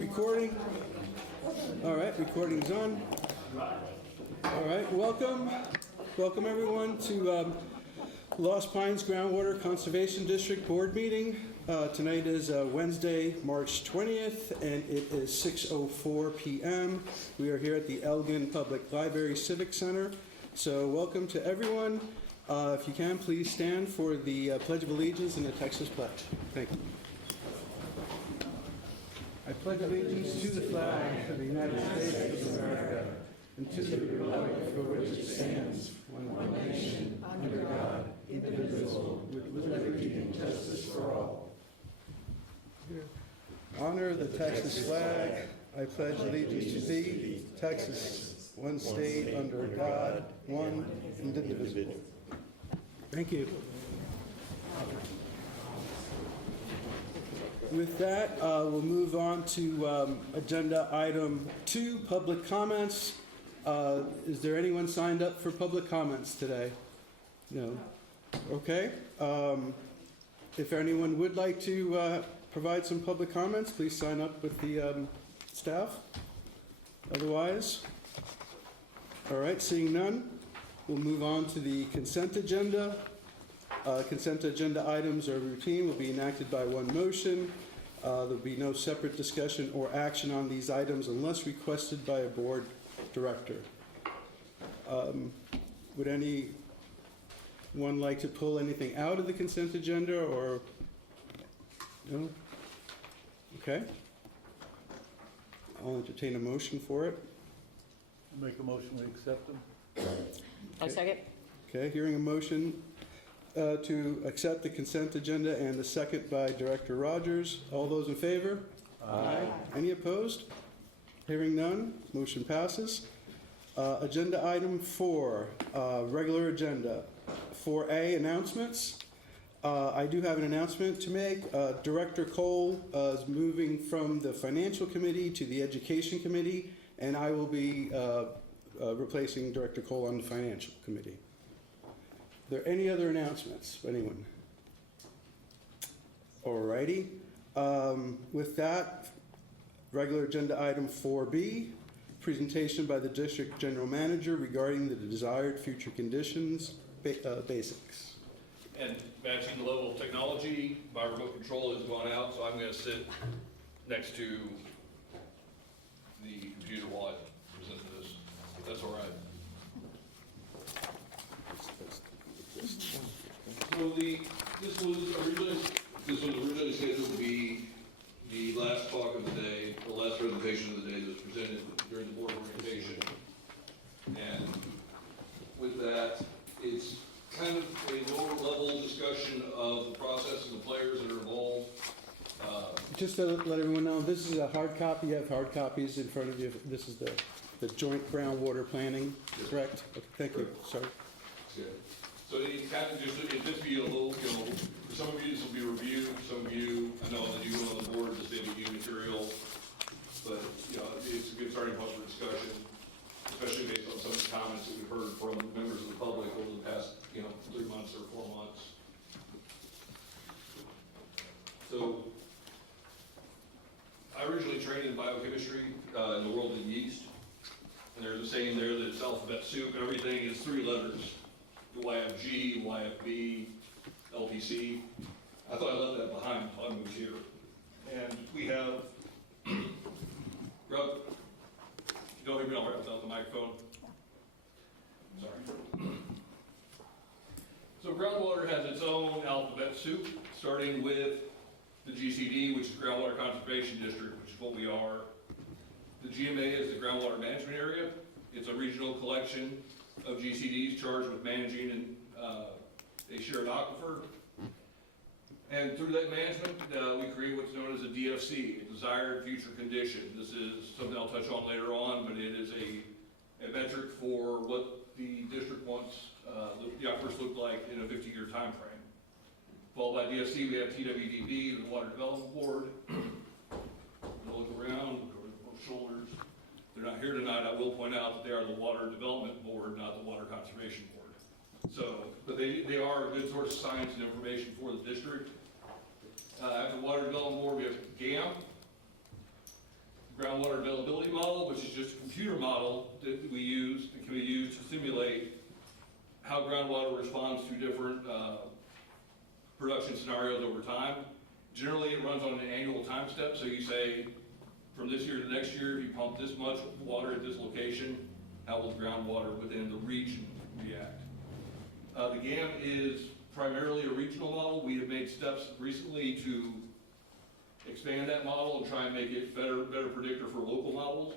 Recording. All right, recording's on. All right, welcome everyone to Lost Pines Groundwater Conservation District Board meeting. Tonight is Wednesday, March 20th, and it is 6:04 p.m. We are here at the Elgin Public Library Civic Center. So welcome to everyone. If you can, please stand for the Pledge of Allegiance and the Texas Pledge. Thank you. I pledge allegiance to the flag of the United States of America and to the republic for which it stands, one nation, under God, indivisible, with liberty and justice for all. Honor the Texas flag. I pledge allegiance to thee, Texas, one state under God, one indivisible. Thank you. With that, we'll move on to agenda item 2, public comments. Is there anyone signed up for public comments today? No. Okay. If anyone would like to provide some public comments, please sign up with the staff. Otherwise, all right, seeing none, we'll move on to the consent agenda. Consent agenda items are routine, will be enacted by one motion. There'll be no separate discussion or action on these items unless requested by a board director. Would anyone like to pull anything out of the consent agenda or no? Okay. I'll entertain a motion for it. Make a motion, we accept them. I second. Okay, hearing a motion to accept the consent agenda and the second by Director Rogers. All those in favor? Aye. Any opposed? Hearing none, motion passes. Agenda item 4, regular agenda. 4A, announcements. I do have an announcement to make. Director Cole is moving from the Financial Committee to the Education Committee, and I will be replacing Director Cole on the Financial Committee. Are there any other announcements? Anyone? Alrighty. With that, regular agenda item 4B, presentation by the District General Manager regarding the desired future conditions, basics. And matching the level of technology, my remote control has gone out, so I'm going to sit next to the computer while I present this. If that's all right. So this was originally scheduled to be the last talk of the day, the last presentation of the day that was presented during the board orientation. And with that, it's kind of a lower level discussion of the process and the players that are involved. Just to let everyone know, this is a hard copy. You have hard copies in front of you. This is the joint groundwater planning, yes. Correct? Okay, thank you. Sorry. Yeah. So it kind of just be a little, for some of you this will be review, some of you, I know that you went on the board, this may be new material, but it's a good starting point for discussion, especially based on some of the comments that we've heard from members of the public over the past 3 months or 4 months. So I originally trained in biochemistry in the world of yeast, and there's a saying there that it's alphabet soup, everything is 3 letters. YFG, YFB, LPC. I thought I left that behind until I moved here. And we have, Rob, you don't hear me all right without the microphone? Sorry. So groundwater has its own alphabet soup, starting with the GCD, which is Groundwater Conservation District, which is what we are. The GMA is the Groundwater Management Area. It's a regional collection of GCDs charged with managing a shared aquifer. And through that management, we create what's known as a DFC, a desired future condition. This is something I'll touch on later on, but it is a metric for what the district wants the aquifers look like in a 50-year time frame. Followed by DFC, we have TWDB, the Water Development Board. Look around, look over both shoulders. They're not here tonight. I will point out that they are the Water Development Board, not the Water Conservation Board. So, but they are a good source of science and information for the district. After the Water Development Board, we have GAM. groundwater availability model, which is just a computer model that we use, that can be used to simulate how groundwater responds to different production scenarios over time. Generally, it runs on an annual time step, so you say, from this year to next year, if you pump this much water at this location, how will the groundwater within the region react? The GAM is primarily a regional model. We have made steps recently to expand that model and try and make it better predictor for local models.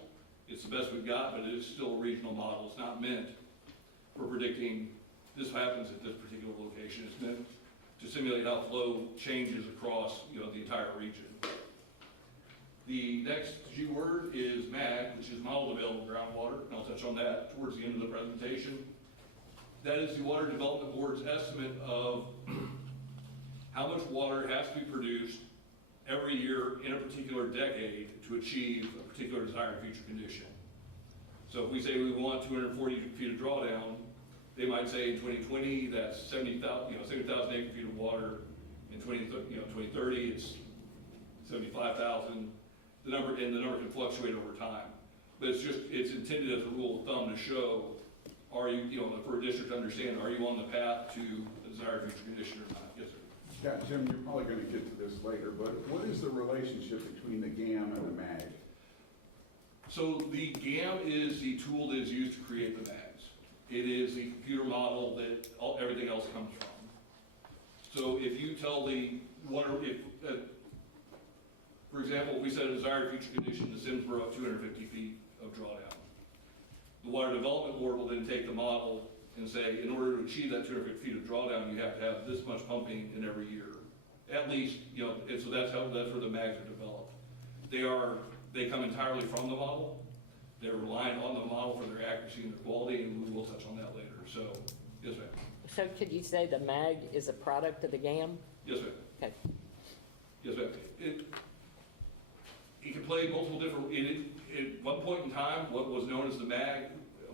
It's the best we've got, but it is still a regional model. It's not meant for predicting this happens at this particular location. It's meant to simulate how flow changes across, the entire region. The next G word is MAG, which is model available groundwater, and I'll touch on that towards the end of the presentation. That is the Water Development Board's estimate of how much water has to be produced every year in a particular decade to achieve a particular desired future condition. So if we say we want 240 feet of drawdown, they might say in 2020 that's 70,000 acre feet of water. In 2030 it's 75,000. The number can fluctuate over time, but it's intended as a rule of thumb to show, are you, for a district to understand, are you on the path to a desired future condition or not? Yes, sir. Yeah, Jim, you're probably going to get to this later, but what is the relationship between the GAM and the MAG? So the GAM is the tool that is used to create the MAGs. It is the computer model that everything else comes from. So if you tell the water, for example, if we set a desired future condition to Simsboro of 250 feet of drawdown, the Water Development Board will then take the model and say, in order to achieve that 250 feet of drawdown, you have to have this much pumping in every year. At least, and so that's where the MAGs are developed. They come entirely from the model. They're relying on the model for their accuracy and their quality, and we will touch on that later. So, yes, ma'am. So could you say the MAG is a product of the GAM? Yes, ma'am. Okay. Yes, ma'am. It can play multiple different, at one point in time, what was known as the MAG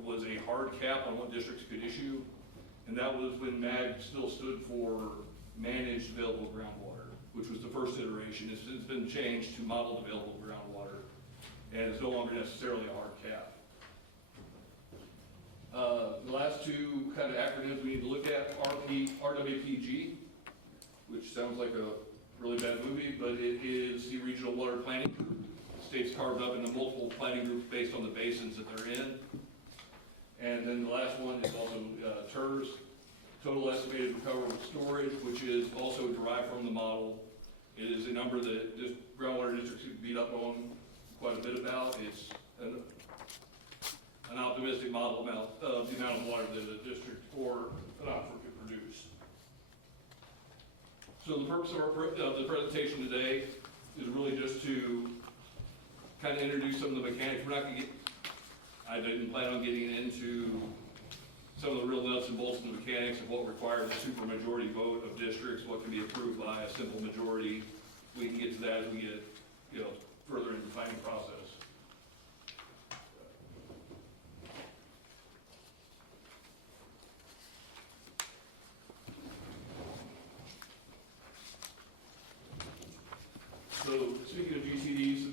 was a hard cap on what districts could issue, and that was when MAG still stood for Managed Available Groundwater, which was the first iteration. It's been changed to Modeled Available Groundwater, and it's no longer necessarily a hard cap. The last two kind of acronyms we need to look at, RWPG, which sounds like a really bad movie, but it is the Regional Water Planning Group. The state's carved up into multiple planning groups based on the basins that they're in. And then the last one is also TERS, Total Estimated Recoverable Storage, which is also derived from the model. It is a number that just groundwater districts get beat up on quite a bit about. It's an optimistic model amount of the amount of water that a district or an aquifer could produce. So the purpose of the presentation today is really just to kind of introduce some of the mechanics. We're not going to I didn't plan on getting into some of the real nuts and bolts of the mechanics of what requires a supermajority vote of districts, what can be approved by a simple majority. We can get to that as we get, further into the planning process. So speaking of GCDs,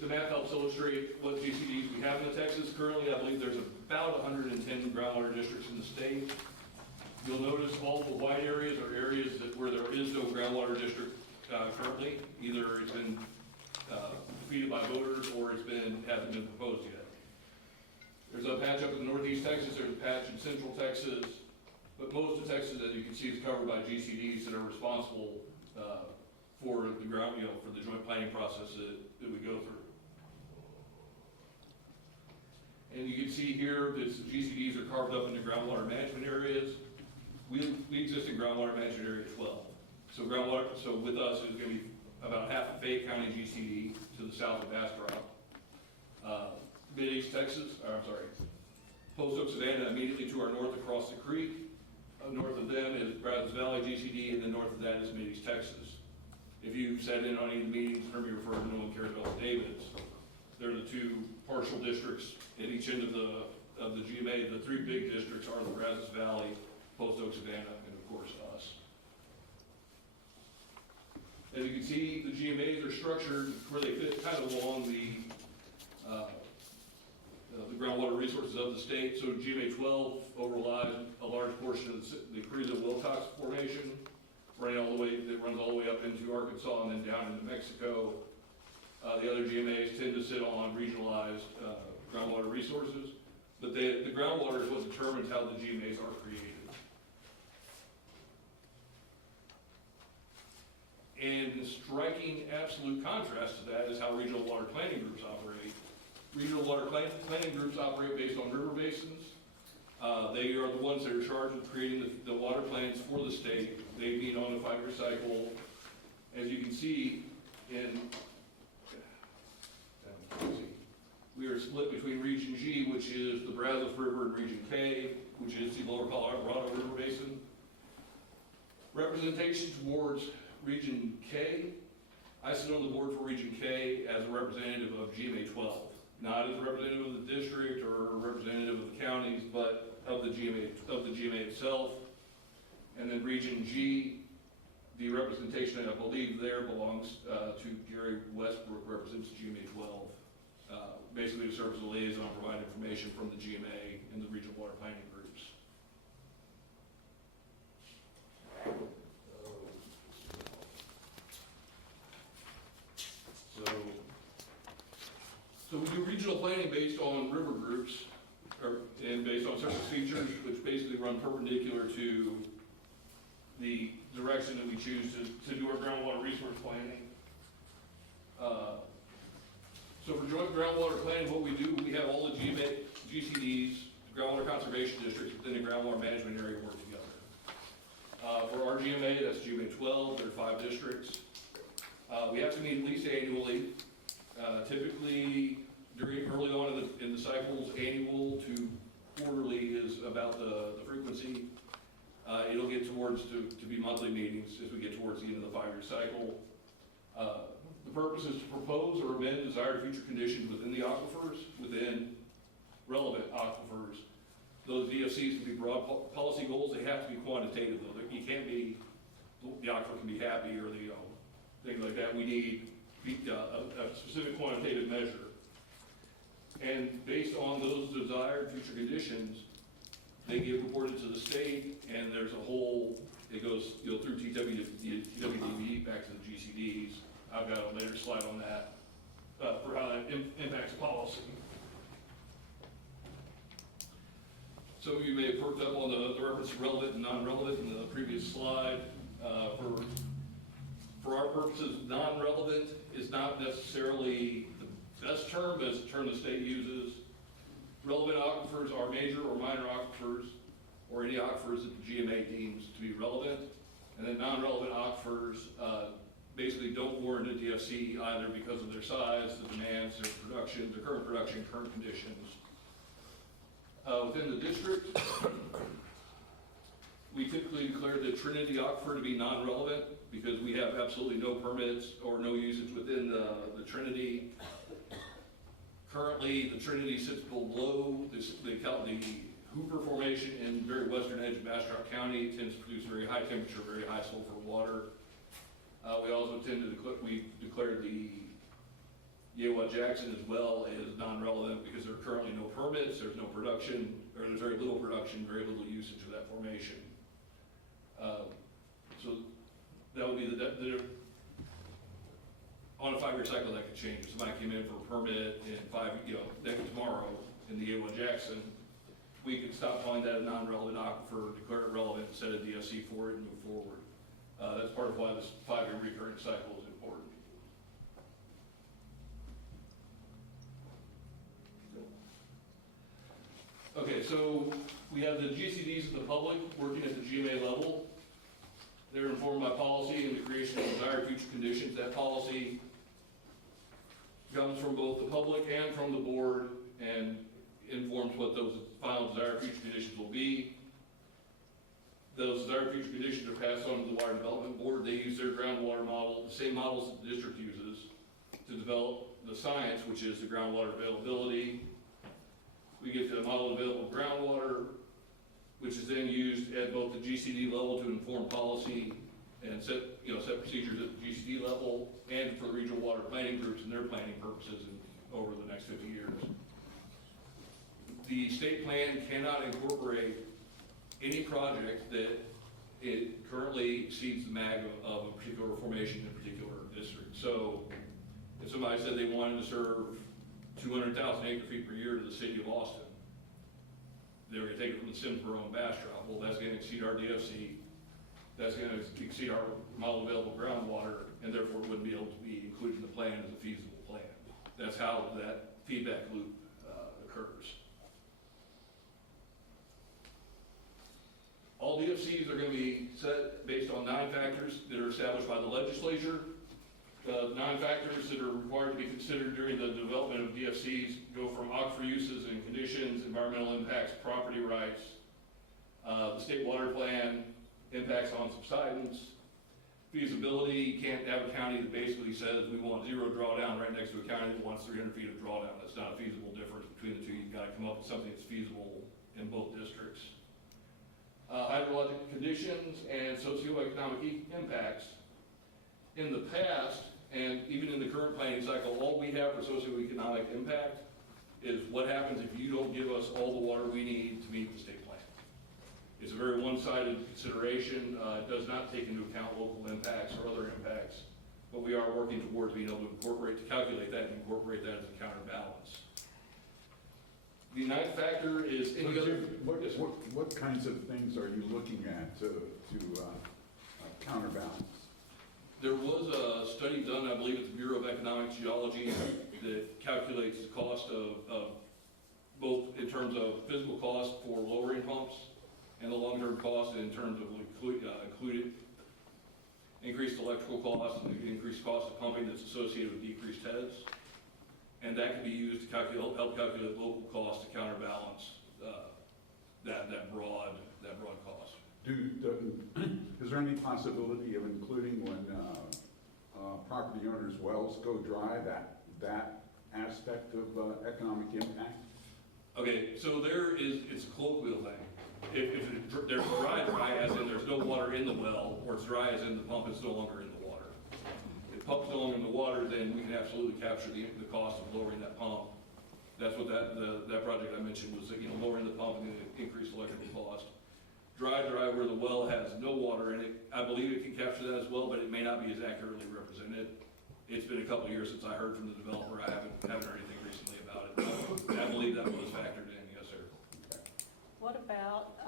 the map helps illustrate what GCDs we have in Texas. Currently, I believe there's about 110 groundwater districts in the state. You'll notice all the white areas are areas where there is no groundwater district currently. Either it's been defeated by voters or hasn't been proposed yet. There's a patch up in northeast Texas, there's a patch in central Texas, but most of Texas, as you can see, is covered by GCDs that are responsible for the for the joint planning process that we go through. And you can see here that the GCDs are carved up into groundwater management areas. We exist in groundwater management area 12. So with us is going to be about half of Fayette County GCD to the south of Bastrop. Mid-East Texas, Post Oak Savannah immediately to our north across the creek. North of them is Brazos Valley GCD, and then north of that is Mid-East Texas. If you sat in on any meetings, heard me refer to no one cares about Davis, they're the two partial districts at each end of the GMA. The three big districts are the Brazos Valley, Post Oak Savannah, and of course us. As you can see, the GMAs are structured where they fit kind of along the state. So GMA 12 overlies a large portion of the Cruza-Wilcox Formation, running all the way, that runs all the way up into Arkansas and then down into Mexico. The other GMAs tend to sit on regionalized groundwater resources, but the groundwater is what determines how the GMAs are created. And in striking absolute contrast to that is how regional water planning groups operate. Regional water planning groups operate based on river basins. They are the ones that are charged with creating the water plans for the state. They meet on a 5-year cycle. As you can see, we are split between Region G, which is the Brazos River, and Region K, which is the Lower Colorado River Basin. Representation towards Region K, I sit on the board for Region K as a representative of GMA 12. Not as a representative of the district or a representative of the counties, but of the GMA itself. And then Region G, the representation I believe there belongs to Gary Westbrook, represents GMA 12. Basically, it serves as a liaison, provide information from the GMA and the regional water planning groups. So we do regional planning based on river groups, and based on surface features, which basically run perpendicular to the direction that we choose to do our groundwater resource planning. So for joint groundwater planning, what we do, we have all the GCDs, groundwater conservation districts within the groundwater management area work together. For our GMA, that's GMA 12, there are 5 districts. We have to meet at least annually. Typically, early on in the cycles, annual to quarterly is about the frequency. It'll get towards to be monthly meetings as we get towards the end of the 5-year cycle. The purpose is to propose or amend desired future conditions within the aquifers, within relevant aquifers. Those DFCs can be broad policy goals. They have to be quantitative, though. You can't be, the aquifer can be happy or things like that. We need a specific quantitative measure. And based on those desired future conditions, they get reported to the state, and there's a whole, it goes through TWDB back to the GCDs. I've got a later slide on that for how that impacts policy. So you may have perked up on the reference to relevant and non-relevant in the previous slide. For our purposes, non-relevant is not necessarily the best term, but it's a term the state uses. Relevant aquifers are major or minor aquifers, or any aquifers that the GMA deems to be relevant. And then non-relevant aquifers basically don't warrant a DFC either because of their size, the demands, their production, their current production, current conditions. Within the district, we typically declare the Trinity Aquifer to be non-relevant because we have absolutely no permits or no usage within the Trinity. Currently, the Trinity sits below the Hooper Formation in the very western edge of Bastrop County. It tends to produce very high temperature, very high sulfur water. We also tend to declared the Yawa-Jackson as well as non-relevant because there are currently no permits, there's no production, or there's very little production, very little usage of that formation. So that would be on a 5-year cycle that could change. If somebody came in for a permit in tomorrow in the Yawa-Jackson, we could stop calling that a non-relevant aquifer, declare it relevant, set a DFC for it, and move forward. That's part of why this 5-year recurring cycle is important. Okay, so we have the GCDs of the public working at the GMA level. They're informed by policy and the creation of desired future conditions. That policy comes from both the public and from the board and informs what those final desired future conditions will be. Those desired future conditions are passed on to the Water Development Board. They use their groundwater model, the same models that the district uses, to develop the science, which is the groundwater availability. We get the model of available groundwater, which is then used at both the GCD level to inform policy and set procedures at the GCD level and for the regional water planning groups and their planning purposes over the next 50 years. the state plan cannot incorporate any project that it currently exceeds the MAG of a particular formation in a particular district. So if somebody said they wanted to serve 200,000 acre feet per year to the city of Austin, they were gonna take it from the Simsboro and Bastrop. Well, that's gonna exceed our DFC, that's gonna exceed our model available groundwater, and therefore wouldn't be able to be included in the plan as a feasible plan. That's how that feedback loop occurs. All DFCs are gonna be set based on 9 factors that are established by the legislature. The 9 factors that are required to be considered during the development of DFCs go from aquifer uses and conditions, environmental impacts, property rights, the state water plan, impacts on subsidence, feasibility. You can't have a county that basically says we want 0 drawdown right next to a county that wants 300 feet of drawdown. That's not a feasible difference between the two. You've got to come up with something that's feasible in both districts. Hydrologic conditions and socioeconomic impacts. In the past, and even in the current planning cycle, all we have for socioeconomic impact is what happens if you don't give us all the water we need to meet the state plan. It's a very one-sided consideration. It does not take into account local impacts or other impacts, but we are working towards being able to calculate that and incorporate that as a counterbalance. The 9th factor is any So other. Jim, what kinds of things are you looking at to counterbalance? There was a study done, I believe, at the Bureau of Economic Geology that calculates the cost of both in terms of physical cost for lowering pumps and the long-term cost in terms of included increased electrical costs and the increased cost of pumping that's associated with decreased heads. And that can be used to help calculate local costs to counterbalance that broad cost. Is there any possibility of including when property owners' wells go dry, that aspect of economic impact? Okay, so it's a colloquial thing. If there's dry as in there's no water in the well, or it's dry as in the pump is no longer in the water. If pump's no longer in the water, then we can absolutely capture the cost of lowering that pump. That's what that project I mentioned was, lowering the pump and the increased electrical cost. Dry where the well has no water in it, I believe it can capture that as well, but it may not be as accurately represented. It's been a couple of years since I heard from the developer. I haven't heard anything recently about it. I believe that was factored in, yes, sir. What about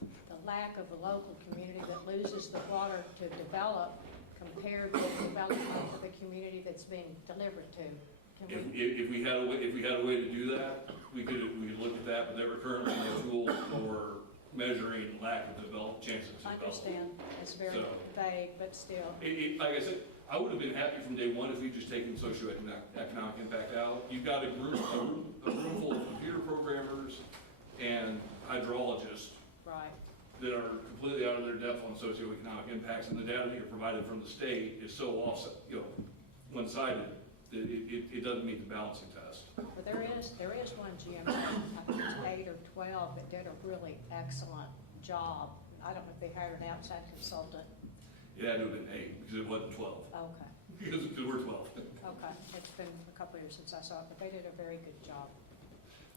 the lack of a local community that loses the water to develop compared to the development of the community that's being delivered to? If we had a way to do that, we could look at that, but there were currently no tools for measuring lack of chances of I development. understand, it's very So- vague, but still. Like I said, I would have been happy from day one if we'd just taken socioeconomic impact out. You've got a room full of computer programmers and hydrologists Right. that are completely out of their depth on socioeconomic impacts, and the data that you're provided from the state is so offset, one-sided, that it doesn't meet the balancing test. But there is one GMO, I think it's 8 or 12, that did a really excellent job. I don't know if they hired an outside consultant. It had to have been 8, because it wasn't 12, Okay, because we're 12. okay. It's been a couple of years since I saw it, but they did a very good job.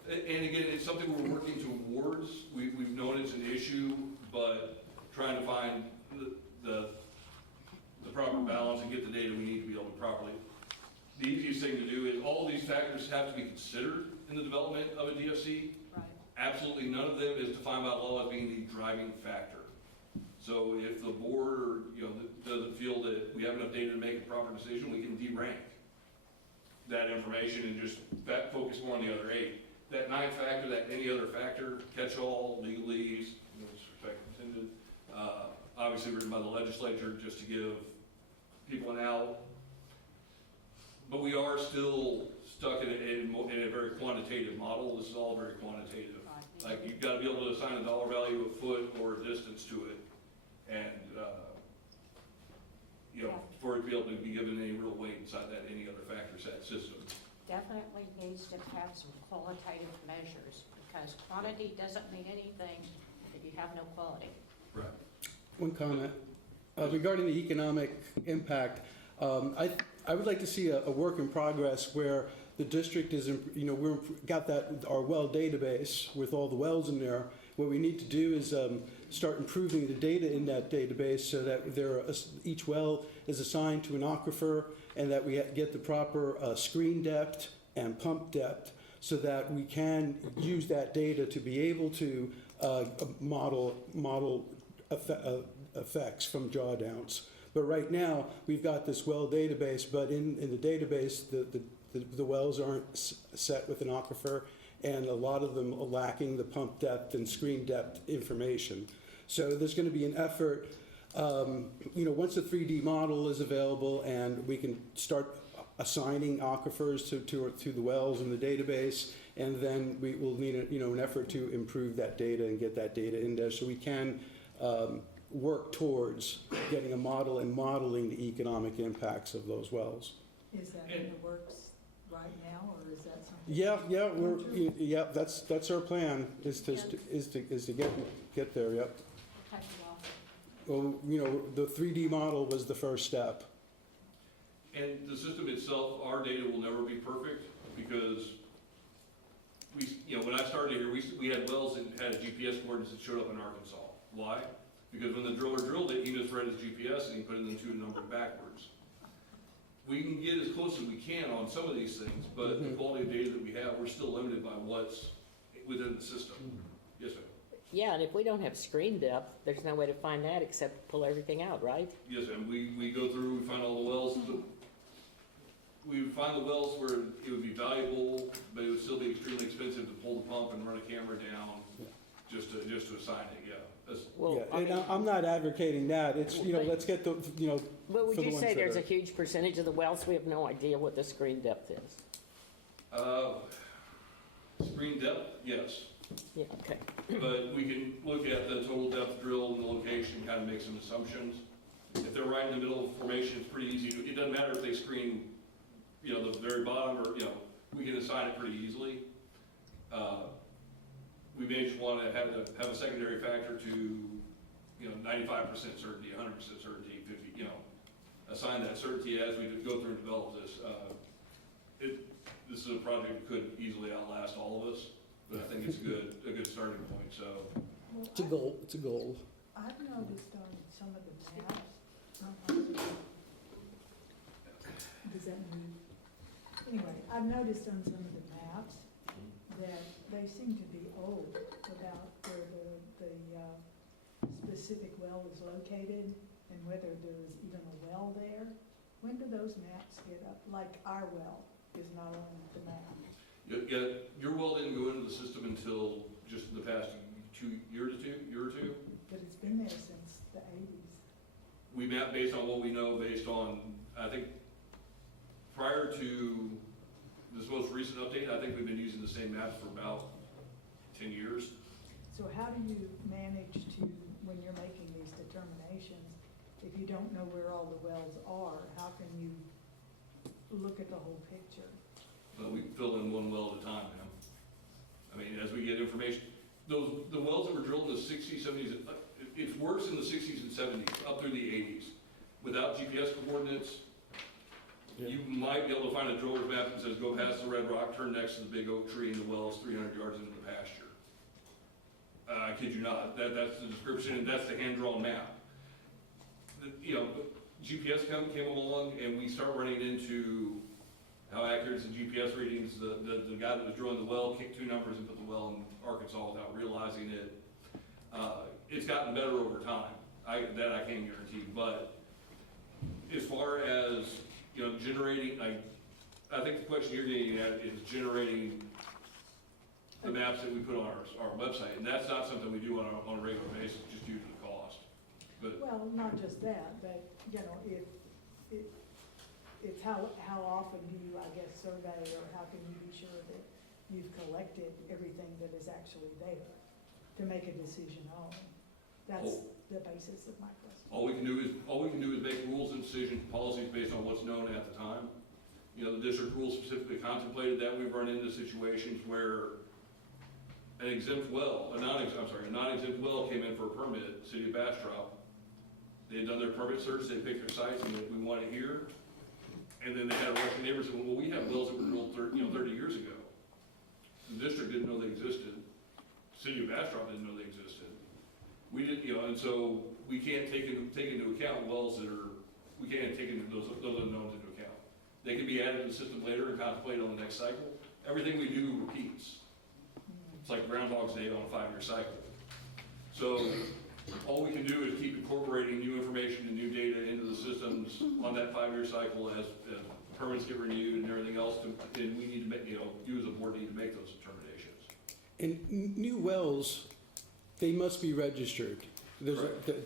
And again, it's something we're working towards. We've known it's an issue, but trying to find the proper balance and get the data we need to be able to properly. The easiest thing to do is all these factors have to be considered in the development of a DFC. Right. Absolutely none of them is defined by law as being the driving factor. So if the board, doesn't feel that we have enough data to make a proper decision, we can derank that information and just focus more on the other 8. That 9th factor, that any other factor, catch-all, legalese, respect intended, obviously written by the legislature just to give people an out. But we are still stuck in a very quantitative model. This is all very quantitative. Right. Like, you've got to be able to assign a dollar value, a foot, or a distance to it. And, for it to be able to be given any real weight inside that any other factor set system. Definitely needs to have some qualitative measures, because quantity doesn't mean anything if you have no quality. Right. One comment. Regarding the economic impact, I would like to see a work in progress where the district is, we're got our well database with all the wells in there. What we need to do is start improving the data in that database so that each well is assigned to an aquifer, and that we get the proper screen depth and pump depth, so that we can use that data to be able to model effects from drawdowns. But right now, we've got this well database, but in the database, the wells aren't set with an aquifer, and a lot of them are lacking the pump depth and screen depth information. So there's going to be an effort, once the 3D model is available and we can start assigning aquifers to the wells in the database, and then we will need an effort to improve that data and get that data in there so we can work towards getting a model and modeling the economic impacts of those wells. Is that in the works right now, or is that something? Yeah, that's our plan, is to get there, yep. Take it off. Well, the 3D model was the first step. And the system itself, our data will never be perfect, because when I started here, we had wells that had a GPS coordinates that showed up in Arkansas. Why? Because when the driller drilled it, he misread his GPS and he put it into a number backwards. We can get as close as we can on some of these things, but the quality of data that we have, we're still limited by what's within the system. Yes, sir. Yeah, and if we don't have screen depth, there's no way to find that except pull everything out, right? Yes, and we go through, we find all the wells. We would find the wells where it would be valuable, but it would still be extremely expensive to pull the pump and run a camera down just to assign it, yeah. Well, Yeah, and I'm not advocating that. It's, let's get the, But would for the you ones say that there's are- a huge percentage of the wells we have no idea what the screen depth is? Screen depth, yes. Yeah, okay. But we can look at the total depth drilled and the location, kind of make some assumptions. If they're right in the middle of the formation, it's pretty easy. It doesn't matter if they screen, the very bottom, or, we can assign it pretty easily. We may just want to have a secondary factor to, 95% certainty, 100% certainty, 50, assign that certainty as we go through and develop this. This is a project that could easily outlast all of us, but I think it's a good starting point, so. It's a goal, I've noticed on some of the maps, sometimes, does that move? Anyway, I've noticed on some of the maps that they seem to be old about where the specific well is located and whether there is even a well there. When do those maps get up? Like our well is not on the map. Yeah, your well didn't go into the system until just the past year or two. But it's been there since the 80s. We map based on what we know, based on, I think, prior to this most recent update, I think we've been using the same maps for about 10 years. So how do you manage to, when you're making these determinations, if you don't know where all the wells are, how can you look at the whole picture? We fill in one well at a time, ma'am. I mean, as we get information, the wells that were drilled in the 60s, 70s, it works in the 60s and 70s, up through the 80s. Without GPS coordinates, you might be able to find a driller's map that says, go past the red rock, turn next to the big oak tree, and the well is 300 yards into the pasture. I kid you not, that's the description, and that's the hand-drawn map. GPS came along, and we start running into how accurate is the GPS readings. The guy that was drilling the well kicked two numbers and put the well in Arkansas without realizing it. It's gotten better over time, that I can guarantee, but as far as, generating, I think the question you're getting at is generating the maps that we put on our website, and that's not something we do on a regular basis, just due to the cost. But Well, not just that, but, it's how often do you, I guess, survey, or how can you be sure that you've collected everything that is actually there to make a decision on? That's the basis of my question. all we can do is make rules and decisions, policies based on what's known at the time. The district rules specifically contemplated that. We've run into situations where a non-exempt well came in for a permit, City of Bastrop. They had done their permit search, they picked their sites, and we want it here. And then they had a bunch of neighbors saying, well, we have wells that were drilled 30 years ago. The district didn't know they existed. City of Bastrop didn't know they existed. We didn't, and so we can't take into account wells that are, we can't take into those unknowns into account. They can be added to the system later and contemplated on the next cycle. Everything we do repeats. It's like Groundhog's Day on a 5-year cycle. So all we can do is keep incorporating new information and new data into the systems on that 5-year cycle as permits get renewed and everything else. And we need to make, you as a board need to make those determinations. And new wells, they must be registered.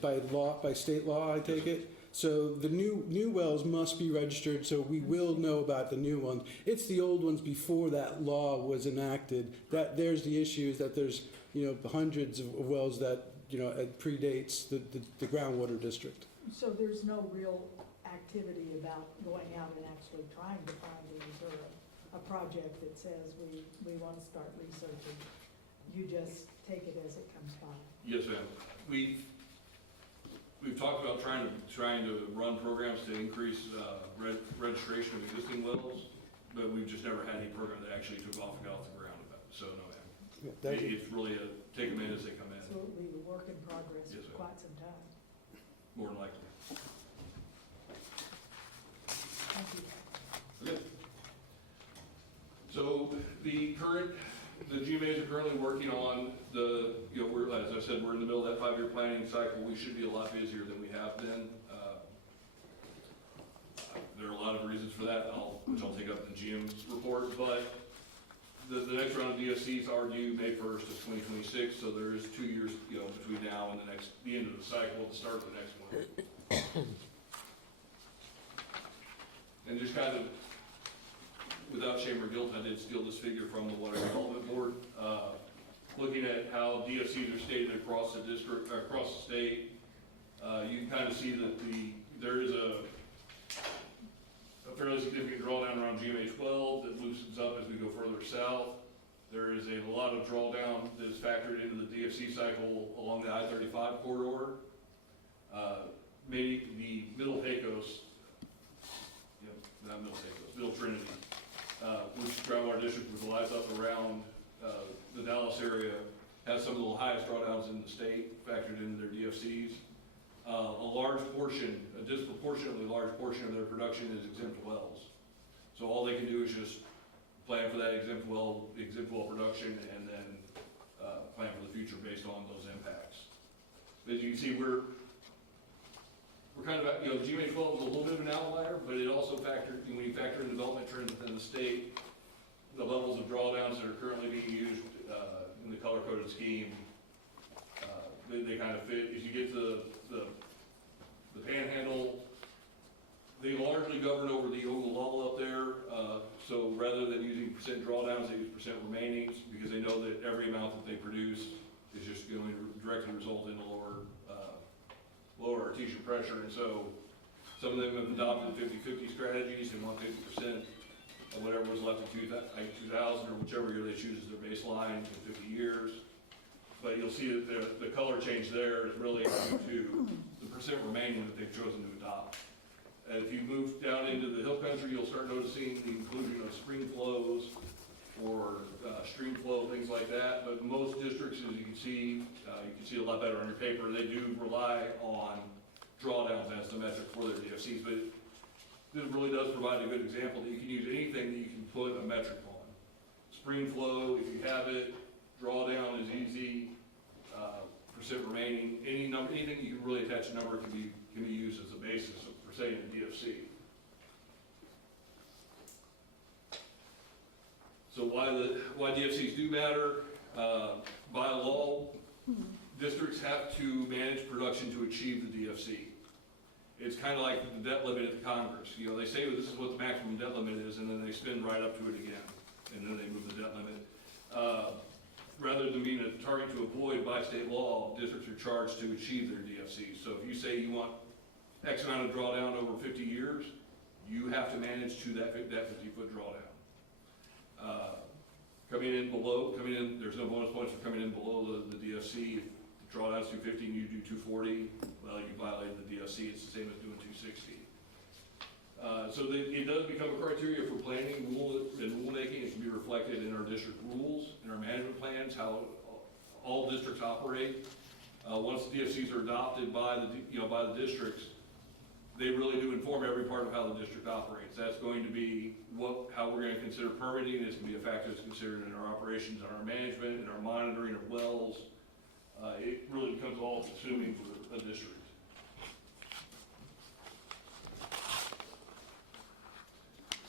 By law, by state law, I take it. So the new wells must be registered, so we will know about the new ones. It's the old ones before that law was enacted. There's the issue is that there's hundreds of wells that it predates the groundwater district. So there's no real activity about going out and actually trying to find these, or a project that says we want to start researching. You just take it as it comes by. Yes, ma'am. We've talked about trying to run programs to increase registration of existing wells, but we've just never had any program that actually took off and got off the ground about it. So no, ma'am. It's really take them in as they come in. So it'll be a work in progress Yes, for ma'am. quite some time. More than likely. Thank you. Okay. So the GMAs are currently working on as I said, we're in the middle of that 5-year planning cycle. We should be a lot busier than we have been. There are a lot of reasons for that, which I'll take up in the GM's report, but the next round of DSCs are due May 1st of 2026, so there is 2 years, between now and the end of the cycle, the start of the next one. And just kind of, without shame or guilt, I did steal this figure from the Water Development Board. Looking at how DFCs are stated across the district, across the state, you can kind of see that there is a fairly significant drawdown around GMA 12 that loosens up as we go further south. There is a lot of drawdown that is factored into the DFC cycle along the I-35 corridor. Maybe the Middle Pecos, not Middle Pecos, Middle Trinity, which groundwater district was lies up around the Dallas area, has some of the highest drawdowns in the state factored into their DFCs. A disproportionately large portion of their production is exempt wells. So all they can do is just plan for that exempt well production and then plan for the future based on those impacts. As you can see, we're kind of, GMA 12 is a little bit of an outlier, but it also when you factor in development trends within the state, the levels of drawdowns that are currently being used in the color-coded scheme, they kind of fit. As you get to the Panhandle, they largely govern over the Ogallala up there. So rather than using percent drawdowns, they use percent remainings because they know that every amount that they produce is just going to directly result in a lower artesian pressure. And so some of them have adopted 50-50 strategies and want 50% of whatever was left in 2000 or whichever year they choose as their baseline in 50 years. But you'll see that the color change there is really due to the percent remaining that they've chosen to adopt. If you move down into the hill country, you'll start noticing the inclusion of spring flows or stream flow, things like that. But most districts, as you can see a lot better on your paper, they do rely on drawdowns as the metric for their DFCs. But this really does provide a good example that you can use anything that you can put a metric on. Spring flow, if you have it, drawdown is easy, percent remaining, anything you can really attach a number can be used as a basis for saying a DFC. So why DFCs do matter, by law, districts have to manage production to achieve the DFC. It's kind of like the debt limit at the Congress. They say this is what the maximum debt limit is, and then they spin right up to it again, and then they move the debt limit. Rather than being a target to avoid by state law, districts are charged to achieve their DFC. So if you say you want X amount of drawdown over 50 years, you have to manage to that 50-foot drawdown. There's no bonus points for coming in below the DFC. If the drawdown's 250 and you do 240, well, you violated the DFC. It's the same as doing 260. So that it does become a criteria for planning and rulemaking. It can be reflected in our district rules, in our management plans, how all districts operate. Once the DFCs are adopted by the districts, they really do inform every part of how the district operates. That's going to be how we're going to consider permitting. It's going to be a factor that's considered in our operations, in our management, in our monitoring of wells. It really becomes all consuming for a district.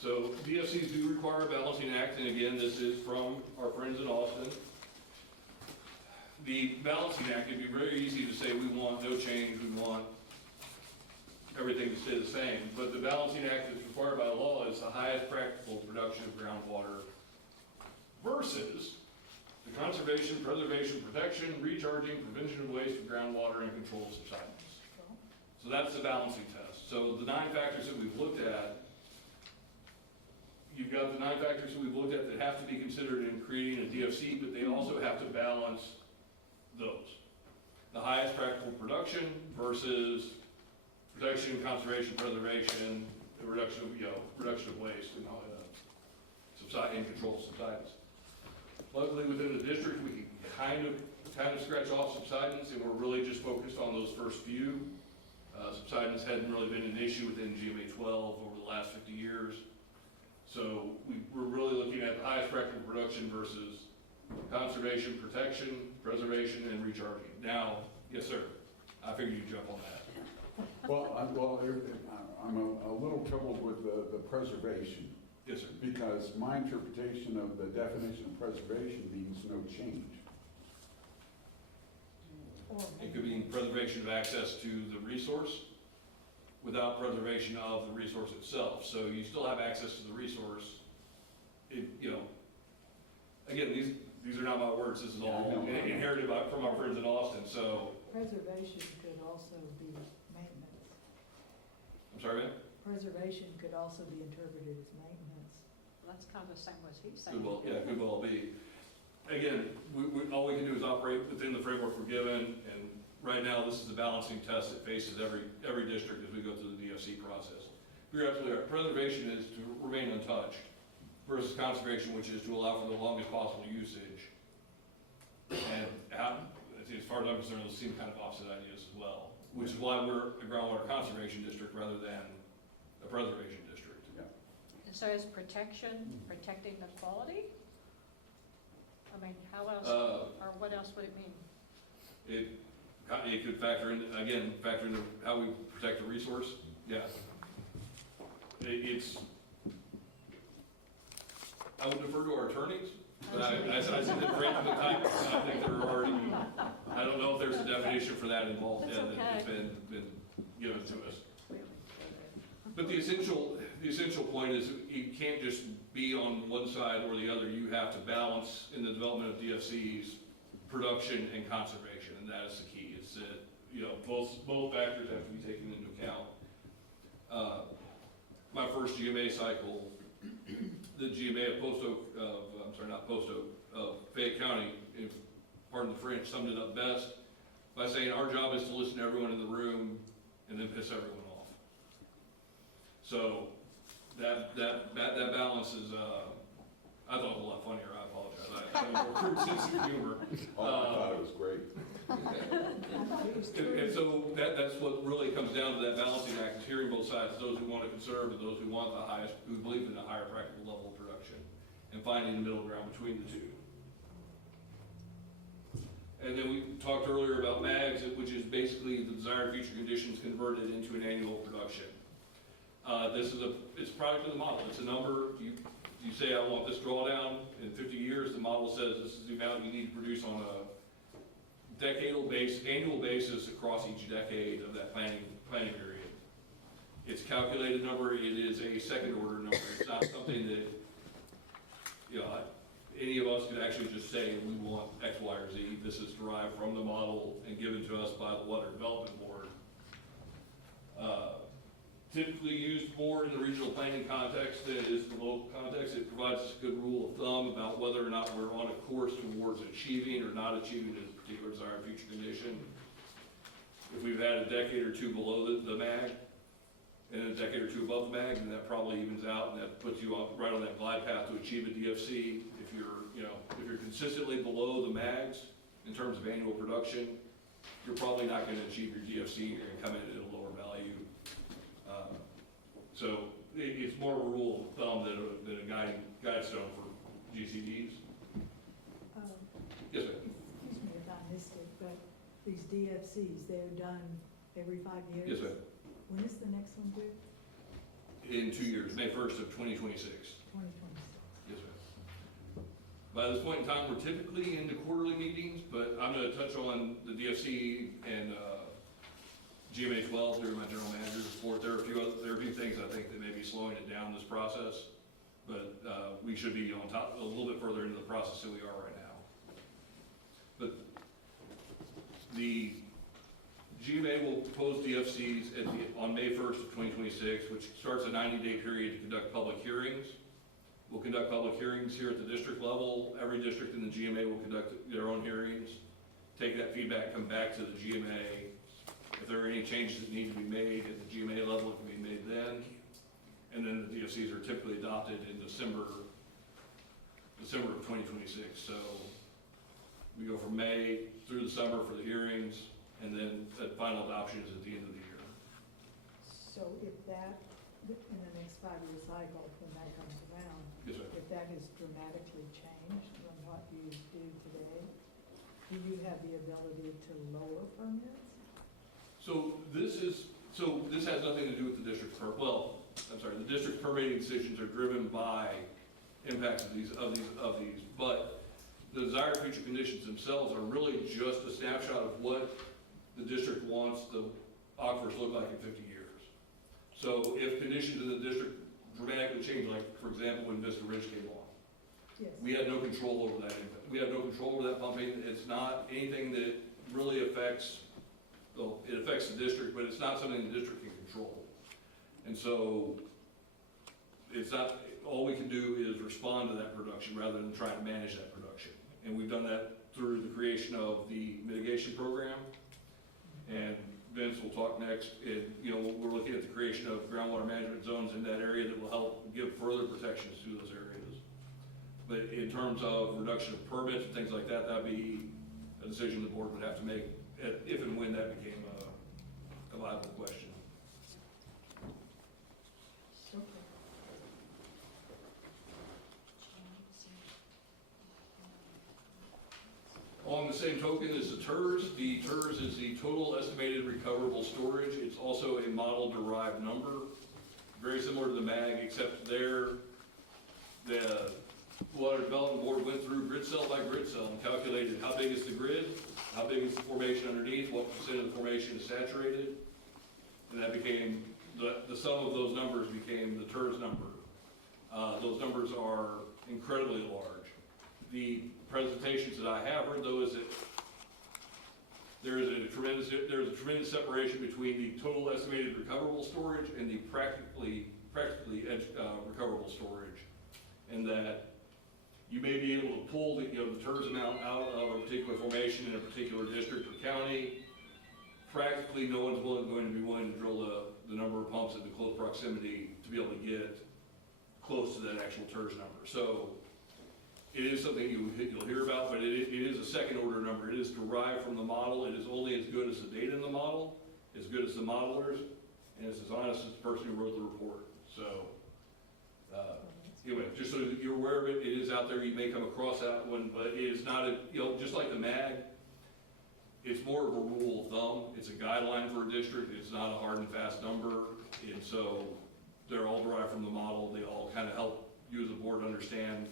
So DFCs do require a balancing act, and again, this is from our friends in Austin. The balancing act, it'd be very easy to say we want no change, we want everything to stay the same, but the balancing act that's required by law is the highest practical production of groundwater versus the conservation, preservation, protection, recharging, prevention of waste of groundwater, and control of subsidence. So that's the balancing test. So the 9 factors that we've looked at, you've got the 9 factors that we've looked at that have to be considered in creating a DFC, but they also have to balance those. The highest practical production versus protection, conservation, preservation, the reduction of waste and all that, and control of subsidence. Luckily, within the district, we can kind of scratch off subsidence, and we're really just focused on those first few. Subsidence hadn't really been an issue within GMA 12 over the last 50 years. So we're really looking at the highest practical production versus conservation, protection, preservation, and recharging. Now, yes, sir, I figured you'd jump on that. Well, I'm a little troubled with the preservation. Yes, sir. Because my interpretation of the definition of preservation means no change. It could mean preservation of access to the resource without preservation of the resource itself. So you still have access to the resource. Again, these are not my words. This is all inherited from our friends in Austin. So, Preservation could also be maintenance. I'm sorry, ma'am? Preservation could also be interpreted as maintenance. That's kind of the same as he's saying. Could well be. Again, all we can do is operate within the framework we're given, and right now, this is the balancing test that faces every district as we go through the DFC process. You're absolutely right. Preservation is to remain untouched versus conservation, which is to allow for the longest possible usage. And as far as I'm concerned, those seem kind of opposite ideas as well, which is why we're a groundwater conservation district rather than a preservation district. Yeah. And so is protecting the quality? I mean, how else, or what else would it mean? It could factor into how we protect the resource. Yeah. I would defer to our attorneys, but I see the frame of the type, and I think they're already, I don't know if there's a definition for that involved That's yet that's okay. been given to us. But the essential point is you can't just be on one side or the other. You have to balance in the development of DFCs production and conservation, and that is the key. It's that both factors have to be taken into account. My first GMA cycle, the GMA of Fayette County, if pardon the French, summed it up best by saying our job is to listen to everyone in the room and then piss everyone off. So that balance is, I thought it was a lot funnier, I apologize. I have a more crude sense of humor. Oh, I thought it was great. And so that's what really comes down to that balancing act, is hearing both sides, those who want to conserve and those who want the highest, who believe in a higher practical level of production, and finding the middle ground between the two. And then we talked earlier about MAGs, which is basically the desired future conditions converted into an annual production. It's a product of the model. It's a number. You say, I want this drawdown in 50 years. The model says this is the amount you need to produce on a annual basis across each decade of that planning period. It's a calculated number. It is a second order number. It's not something that, any of us could actually just say we want X, Y, or Z. This is derived from the model and given to us by the Water Development Board. Typically used more in the regional planning context than it is the local context. It provides us a good rule of thumb about whether or not we're on a course towards achieving or not achieving a particular desired future condition. If we've had a decade or two below the MAG, and then a decade or two above the mag, and that probably evens out, and that puts you right on that glide path to achieve a DFC. If you're consistently below the mags in terms of annual production, you're probably not gonna achieve your DFC, you're gonna come in at a lower value. So it's more of a rule of thumb than a guide stone for GCDs. Yes, ma'am. Excuse me if I missed it, but these DFCs, they're done every 5 years? Yes, ma'am. When is the next one due? In 2 years, May 1st of 2026. 2026. Yes, ma'am. By this point in time, we're typically into quarterly meetings, but I'm gonna touch on the DFC and, GMA 12 through my general manager's report. There are a few things I think that may be slowing it down, this process, but, we should be on top, a little bit further into the process than we are right now. But the GMA will propose DFCs on May 1st of 2026, which starts a 90-day period to conduct public hearings. We'll conduct public hearings here at the district level. Every district in the GMA will conduct their own hearings, take that feedback, come back to the GMA. If there are any changes that need to be made at the GMA level, it can be made then. And then the DFCs are typically adopted in December of 2026. So we go from May through the summer for the hearings, and then the final adoption is at the end of the year. So if that, in the next 5-year cycle, when that comes around, Yes, sir. if that is dramatically changed from what you do today, do you have the ability to lower permits? So this has nothing to do with the district's the district's permitting decisions are driven by impacts of these, but the desired future conditions themselves are really just a snapshot of what the district wants the aquifers to look like in 50 years. So if conditions in the district dramatically change, like for example, when Vista Ridge came on, Yes. we had no control over that. We had no control over that pumping. It's not anything that really affects, well, it affects the district, but it's not something the district can control. And so it's not, all we can do is respond to that production rather than try to manage that production. And we've done that through the creation of the mitigation program. And Vince will talk next. We're looking at the creation of groundwater management zones in that area that will help give further protections to those areas. But in terms of reduction of permits and things like that, that'd be a decision the board would have to make if and when that became a viable question. Okay. On the same token as the TERS is the total estimated recoverable storage. It's also a model-derived number, very similar to the MAG, except the Water Development Board went through grid cell by grid cell and calculated how big is the grid, how big is the formation underneath, what percent of the formation is saturated, and that became, the sum of those numbers became the TERS number. Those numbers are incredibly large. The presentations that I have heard, though, is that there's a tremendous separation between the total estimated recoverable storage and the practically recoverable storage, and that you may be able to pull the TERS amount out of a particular formation in a particular district or county. Practically, no one's going to be willing to drill the number of pumps into close proximity to be able to get close to that actual TERS number. So it is something you'll hear about, but it is a second order number. It is derived from the model. It is only as good as the data in the model, as good as the modelers, and it's as honest as the person who wrote the report. So, anyway, just so that you're aware of it, it is out there. You may come across that one, but it is not just like the MAG, it's more of a rule of thumb. It's a guideline for a district. It's not a hard and fast number. And so they're all derived from the model. They all kind of help you as a board understand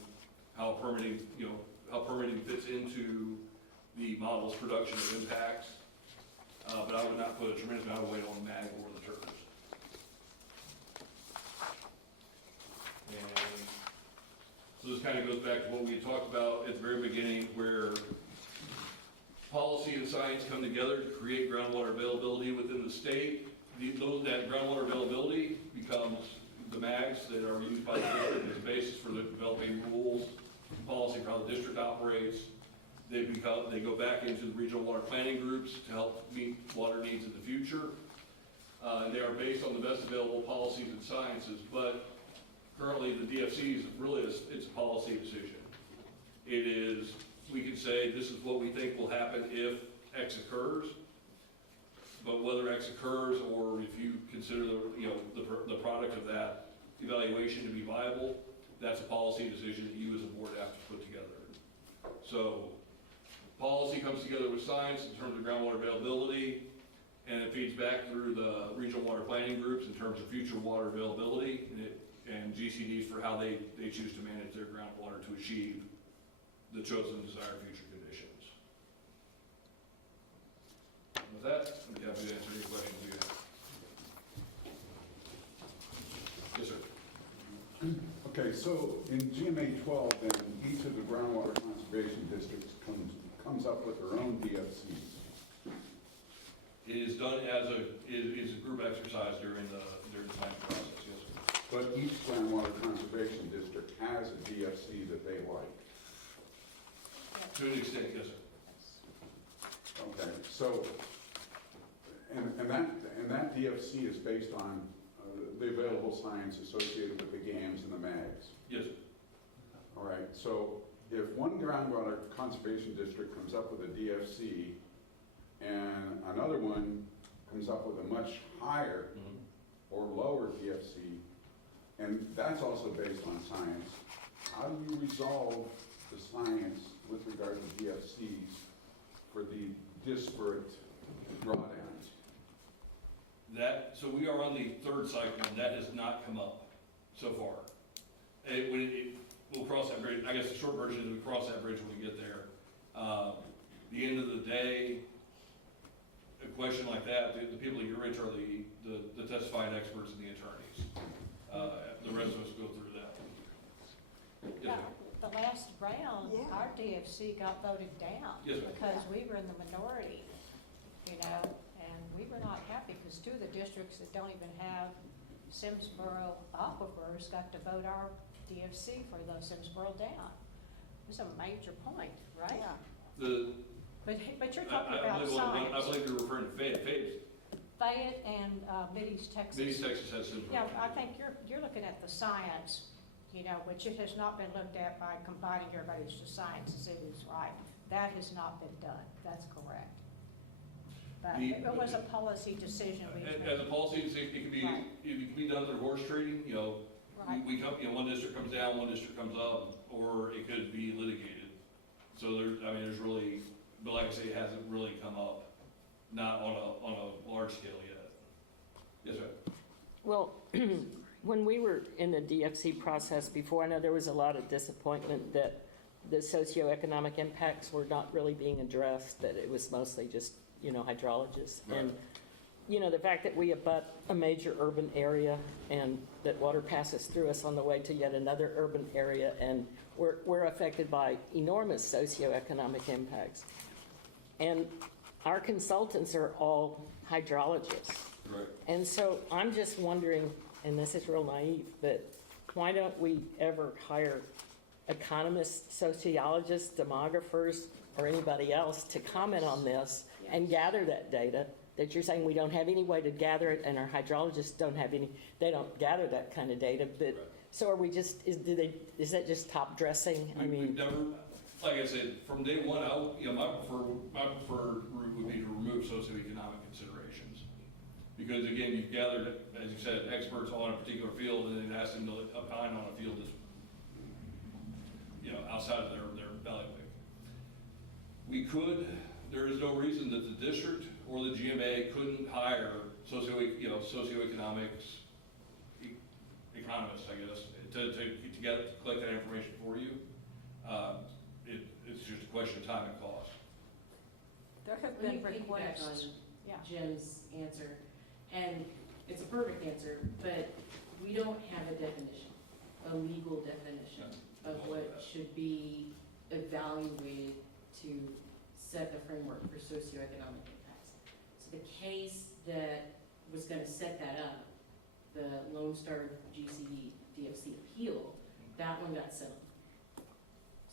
how permitting fits into the model's production of impacts. But I would not put a tremendous amount of weight on the MAG or the TERS. And so this kind of goes back to what we had talked about at the very beginning, where policy and science come together to create groundwater availability within the state. That groundwater availability becomes the mags that are used by the district as a basis for the developing rules, policy for how the district operates. They go back into the regional water planning groups to help meet water needs in the future. They are based on the best available policies and sciences, but currently the DFC is really, it's a policy decision. It is, we can say this is what we think will happen if X occurs, but whether X occurs or if you consider the product of that evaluation to be viable, that's a policy decision that you as a board have to put together. So policy comes together with science in terms of groundwater availability, and it feeds back through the regional water planning groups in terms of future water availability and GCDs for how they choose to manage their groundwater to achieve the chosen desired future conditions. With that, I'm happy to answer any questions you have. Yes, sir. Okay, so in GMA 12, then each of the groundwater conservation districts comes up with their own DFCs. It is done as a group exercise during the planning process, yes, sir. But each groundwater conservation district has a DFC that they like. To an extent, yes, sir. Okay, so, and that DFC is based on the available science associated with the GAMs and the MAGs. Yes, sir. All right, so if one groundwater conservation district comes up with a DFC and another one comes up with a much higher or lower DFC, and that's also based on science, how do you resolve the science with regard to DFCs for the disparate drawdowns? So we are on the third cycle, and that has not come up so far. We'll cross that bridge. I guess the short version is we cross that bridge when we get there. The end of the day, a question like that, the people that you're rich are the testifying experts and the attorneys. The rest of us go through that. Yes, Yeah, ma'am. the last round, Yeah. our DFC got voted down. Yes, ma'am. Because we were in the minority, and we were not happy because two of the districts that don't even have Simsboro aquifers got to vote our DFC for the Simsboro down. It was a major point, right? But you're talking about I science. believe you're referring to Fayette. Fayette and Mideast, Texas. Mideast, Texas has some. Yeah, I think you're looking at the science, which it has not been looked at by combining everybody's to science to see who's right. That has not been done, that's correct. But it was a policy decision we made. As a policy, it can be, Right. it can be done through horse trading, Right. we come, one district comes down, one district comes up, or it could be litigated. So there's really, but like I say, it hasn't really come up, not on a large scale yet. Yes, sir. Well, when we were in the DFC process before, I know there was a lot of disappointment that the socioeconomic impacts were not really being addressed, that it was mostly just, hydrologists. Right. And, the fact that we abut a major urban area and that water passes through us on the way to yet another urban area, and we're affected by enormous socioeconomic impacts. And our consultants are all hydrologists. Right. And so I'm just wondering, and this is real naive, but why don't we ever hire economists, sociologists, demographers, or anybody else to comment on this and gather that data that you're saying we don't have any way to gather it, and our hydrologists they don't gather that kind of data, but, so are we just, is that just top dressing? We've never, like I said, from day one, my preferred route would be to remove socioeconomic considerations. Because again, you've gathered, as you said, experts on a particular field and then asked them to opine on a field that's, outside of their bailiwick. We could, there is no reason that the district or the GMA couldn't hire socioeconomics, economists, I guess, to collect that information for you. It's just a question of time and cost. There have Let me been piggyback requests. on Yeah. Jim's answer, and it's a perfect answer, but we don't have a definition, a legal definition of what should be evaluated to set the framework for socioeconomic impacts. So the case that was gonna set that up, the Lone Star GCD DFC appeal, that one got settled.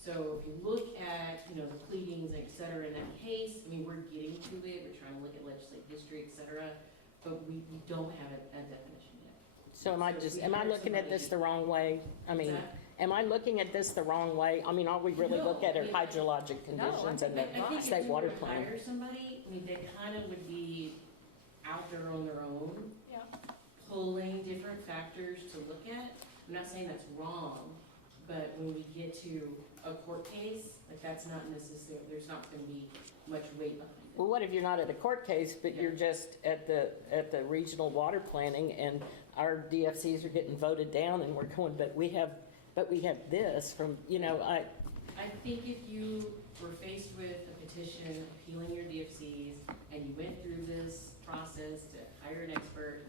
So if you look at, the pleadings, et cetera, in that case, we're getting to it, we're trying to look at legislative history, et cetera. but we don't have a definition yet. So am I So just, we am I hire looking at this the somebody- wrong way? I mean, What's that? am I looking at this the wrong way? I mean, all we really look at are No, hydrologic conditions and I the think if state we water were to plan. hire somebody, I mean, they kind of would be out there on their own, Yeah. pulling different factors to look at. I'm not saying that's wrong, but when we get to a court case, like that's not necessarily, there's not gonna be much weight behind it. Well, what if you're not at a court case, but you're just at the regional water planning and our DFCs are getting voted down and we're going, but we have this from, I think if you were faced with a petition appealing your DFCs and you went through this process to hire an expert,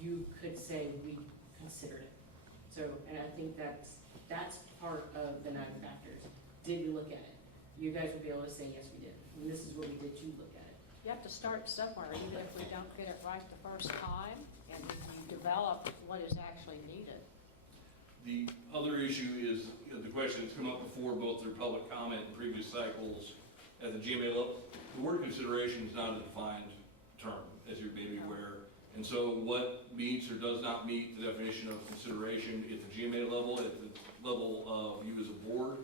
you could say, we considered it. So, and I think that's part of the 9 factors. Did we look at it? You guys would be able to say, yes, we did. And this is what we did to look at it. You have to start somewhere, even if we don't get it right the first time, and you develop what is actually needed. The other issue is, the question that's come up before, both through public comment and previous cycles, at the GMA level, the word consideration is not a defined term, as you may be aware. And so what meets or does not meet the definition of consideration at the GMA level, at the level of you as a board,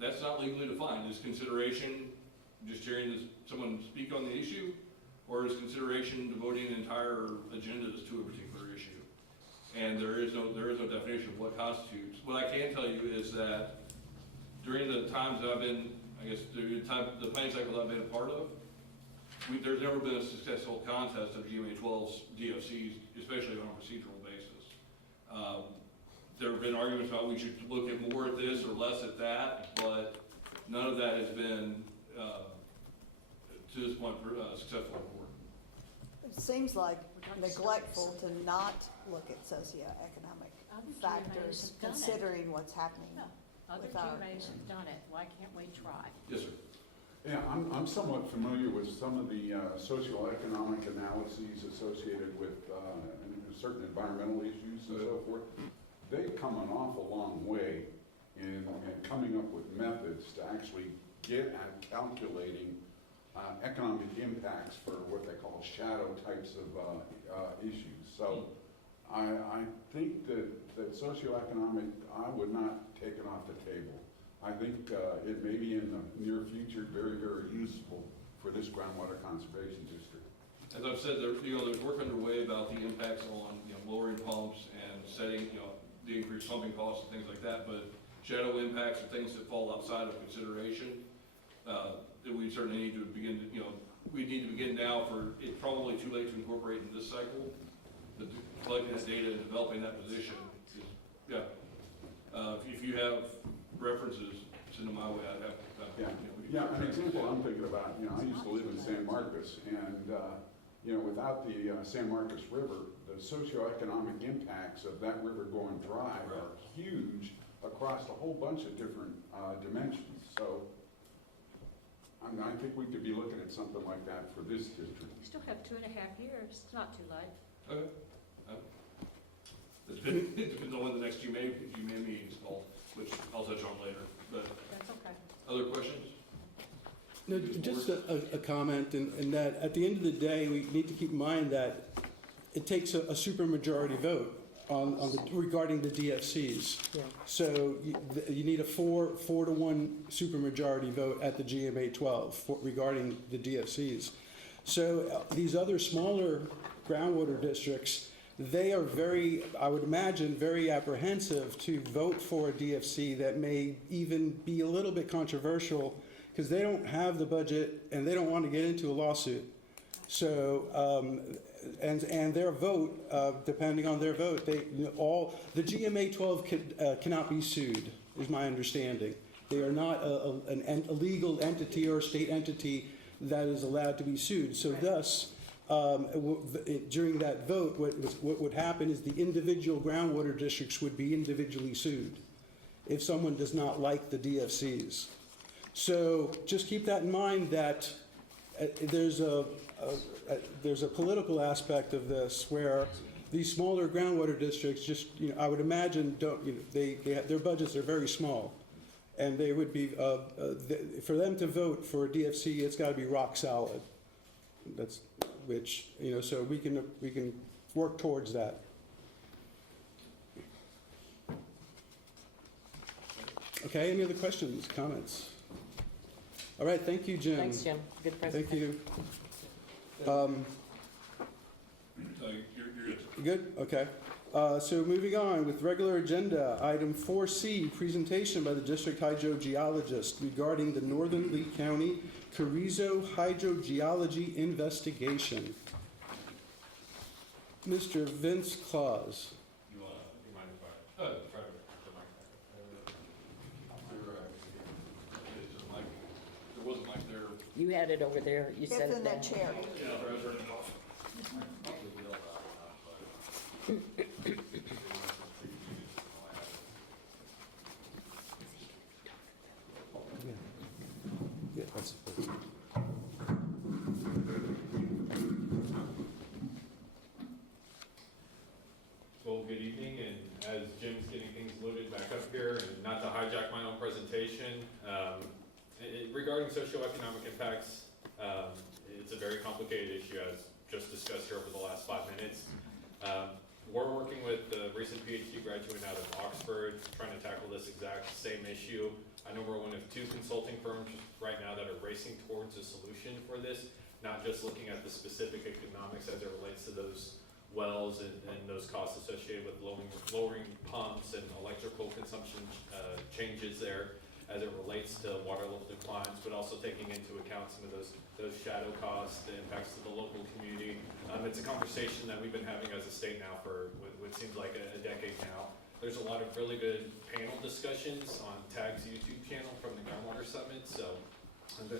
that's not legally defined. Is consideration just hearing someone speak on the issue, or is consideration devoting entire agendas to a particular issue? And there is no definition of what constitutes. What I can tell you is that during the times that I've been, I guess, the planning cycle I've been a part of, there's never been a successful contest of GMA 12's DFCs, especially on a procedural basis. There have been arguments about we should look at more at this or less at that, but none of that has been, to this point, successful in court. It seems like neglectful to not look at socioeconomic Other GMAs factors, have done it. considering what's happening. No, other with our- GMAs have done it, why can't we try? Yes, sir. Yeah, I'm somewhat familiar with some of the socioeconomic analyses associated with certain environmental issues and so forth. They've come an awful long way in coming up with methods to actually get at calculating economic impacts for what they call shadow types of issues. So I think that socioeconomic, I would not take it off the table. I think it may be in the near future very, very useful for this groundwater conservation district. As I've said, there's work underway about the impacts on, lowering pumps and setting, the increased pumping costs and things like that, but shadow impacts are things that fall outside of consideration, that we certainly need to begin to, we need to begin now it's probably too late to incorporate in this cycle, but collecting that data and developing that position is, if you have references, send them my way, I'd have. Yeah, an example I'm thinking about, I used to live in San Marcos, and, without the San Marcos River, the socioeconomic impacts of that river going dry are huge across a whole bunch of different dimensions. So I think we could be looking at something like that for this district. We still have 2.5 years, it's not too late. Okay. It depends on when the next GMA meeting is called, which I'll touch on later, but That's okay. other questions? No, just a comment, in that at the end of the day, we need to keep in mind that it takes a supermajority vote regarding the DFCs. Yeah. So you need a 4-to-1 supermajority vote at the GMA 12 regarding the DFCs. So these other smaller groundwater districts, they are I would imagine, very apprehensive to vote for a DFC that may even be a little bit controversial, because they don't have the budget and they don't want to get into a lawsuit. So, and their vote, depending on their vote, the GMA 12 cannot be sued, is my understanding. They are not a legal entity or a state entity that is allowed to be sued. So thus, during that vote, what would happen is the individual groundwater districts would be individually sued if someone does not like the DFCs. So just keep that in mind, that there's a political aspect of this where these smaller groundwater districts just, I would imagine, their budgets are very small. And they would be, for them to vote for a DFC, it's got to be rock solid. That's which, so we can work towards that. Okay, any other questions, comments? All right, thank you, Jim. Thanks, Jim. Good Thank presentation. you. So you're good. Good, okay. So moving on with regular agenda, item 4C, presentation by the district hydrogeologist regarding the Northern Lee County Carrizo hydrogeology investigation. Mr. Vince Claus. You mind if I, try to, the mic back. It's just a mic. There was a mic there. You had it over there. You It's said it in that down. chair. Yeah, I was ready to talk. Yeah, that's. Well, good evening, and as Jim's getting things loaded back up here, and not to hijack my own presentation, regarding socioeconomic impacts, it's a very complicated issue, as just discussed here over the last 5 minutes. We're working with the recent PhD graduate out of Oxford, trying to tackle this exact same issue. I know we're one of 2 consulting firms right now that are racing towards a solution for this, not just looking at the specific economics as it relates to those wells and those costs associated with lowering pumps and electrical consumption changes there as it relates to water level declines, but also taking into account some of those shadow costs, the impacts to the local community. It's a conversation that we've been having as a state now for what seems like a decade now. There's a lot of really good panel discussions on TAG's YouTube channel from the Groundwater Summit, so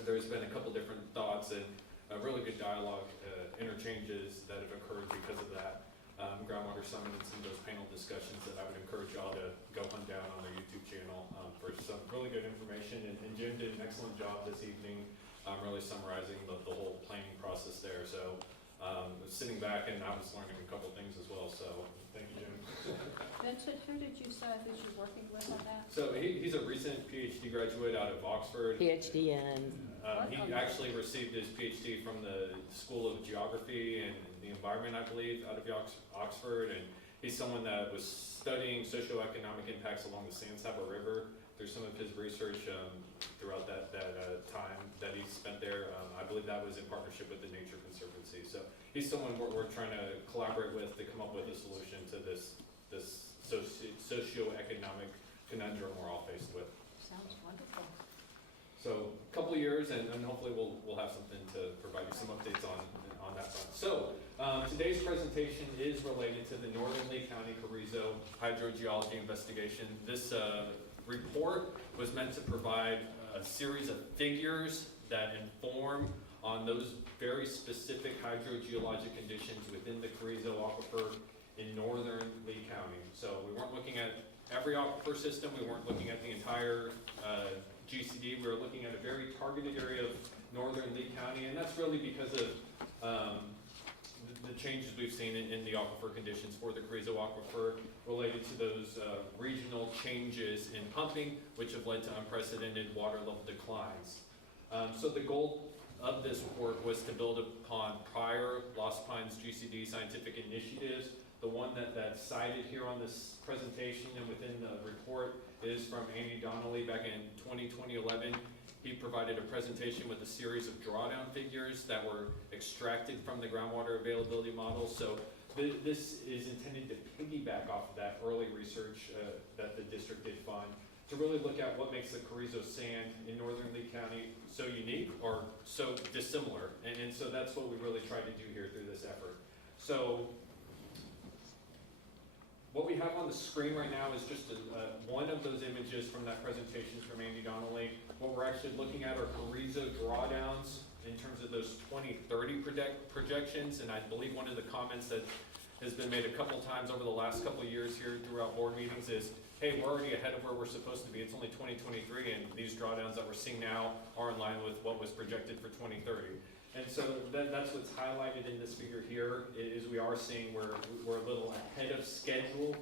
there's been a couple different thoughts and a really good dialogue interchanges that have occurred because of that Groundwater Summit and some of those panel discussions that I would encourage y'all to go hunt down on their YouTube channel for some really good information. And Jim did an excellent job this evening really summarizing the whole planning process there. So sitting back and I was learning a couple things as well. So thank you, Jim. Vincent, who did you say that you're working with on that? So he's a recent PhD graduate out of Oxford. PhD in, He actually received his PhD from the School of Geography and the Environment, I believe, out of Oxford. And he's someone that was studying socioeconomic impacts along the San Saba River through some of his research throughout that time that he spent there. I believe that was in partnership with the Nature Conservancy. So he's someone we're trying to collaborate with to come up with a solution to this socioeconomic conundrum we're all faced with. Sounds wonderful. So a couple of years, and hopefully we'll have something to provide you some updates on that front. So today's presentation is related to the Northern Lee County Carrizo hydrogeology investigation. This report was meant to provide a series of figures that inform on those very specific hydrogeologic conditions within the Carrizo aquifer in Northern Lee County. So we weren't looking at every aquifer system, we weren't looking at the entire GCD, we were looking at a very targeted area of Northern Lee County, and that's really because of the changes we've seen in the aquifer conditions for the Carrizo aquifer related to those regional changes in pumping, which have led to unprecedented water level declines. So the goal of this report was to build upon prior Lost Pines GCD scientific initiatives. The one that's cited here on this presentation and within the report is from Andy Donnelly back in 2011. He provided a presentation with a series of drawdown figures that were extracted from the groundwater availability model. So this is intended to piggyback off of that early research that the district did fund to really look at what makes the Carrizo sand in Northern Lee County so unique or so dissimilar. And so that's what we really tried to do here through this effort. So what we have on the screen right now is just one of those images from that presentation from Andy Donnelly. What we're actually looking at are Carrizo drawdowns in terms of those 2030 projections. And I believe one of the comments that has been made a couple times over the last couple of years here throughout board meetings is, hey, we're already ahead of where we're supposed to be. It's only 2023, and these drawdowns that we're seeing now are in line with what was projected for 2030. And so that's what's highlighted in this figure here, is we are seeing we're a little ahead of schedule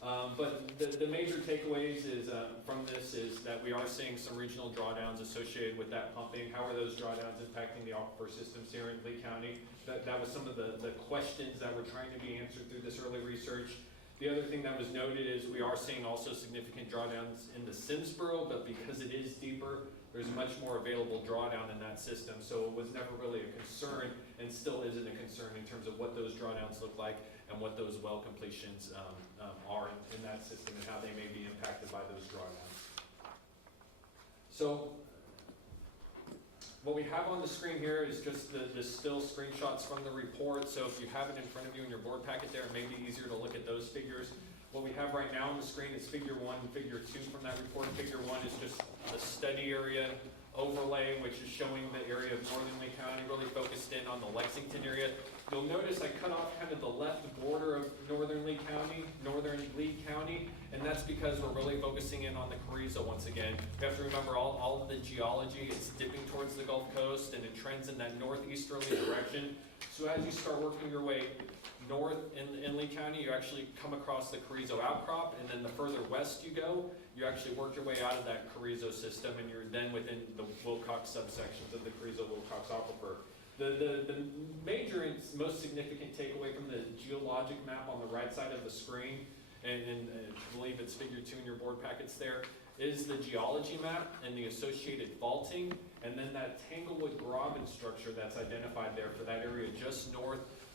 But the major takeaways is, from this is that we are seeing some regional drawdowns associated with that pumping. How are those drawdowns impacting the aquifer systems here in Lee County? That was some of the questions that were trying to be answered through this early research. The other thing that was noted is we are seeing also significant drawdowns in the Simsboro, but because it is deeper, there's much more available drawdown in that system. So it was never really a concern, and still isn't a concern in terms of what those drawdowns look like and what those well completions are in that system and how they may be impacted by those drawdowns. So what we have on the screen here is just the still screenshots from the report. So if you have it in front of you in your board packet there, it may be easier to look at those figures. What we have right now on the screen is figure 1 and figure 2 from that report. Figure 1 is just the study area overlay, which is showing the area of northern Lee County, really focused in on the Lexington area. You'll notice I cut off kind of the left border of northern Lee County, and that's because we're really focusing in on the Carrizo once again. You have to remember all of the geology is dipping towards the Gulf Coast, and it trends in that northeasterly direction. So as you start working your way north in Lee County, you actually come across the Carrizo outcrop, and then the further west you go, you actually work your way out of that Carrizo system, and you're then within the Wilcox subsections of the Carrizo-Wilcox aquifer. The major and most significant takeaway from the geologic map on the right side of the screen, and I believe it's figure 2 in your board packets there, is the geology map and the associated faulting, and then that Tanglewood Graben structure that's identified there for that area just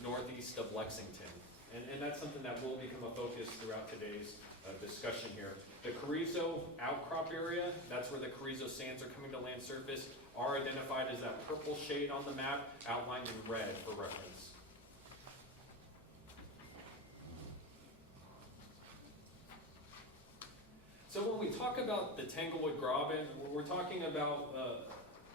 northeast of Lexington. And that's something that will become a focus throughout today's discussion here. The Carrizo outcrop area, that's where the Carrizo sands are coming to land surface, are identified as that purple shade on the map, outlined in red for reference. So when we talk about the Tanglewood Graben, we're talking about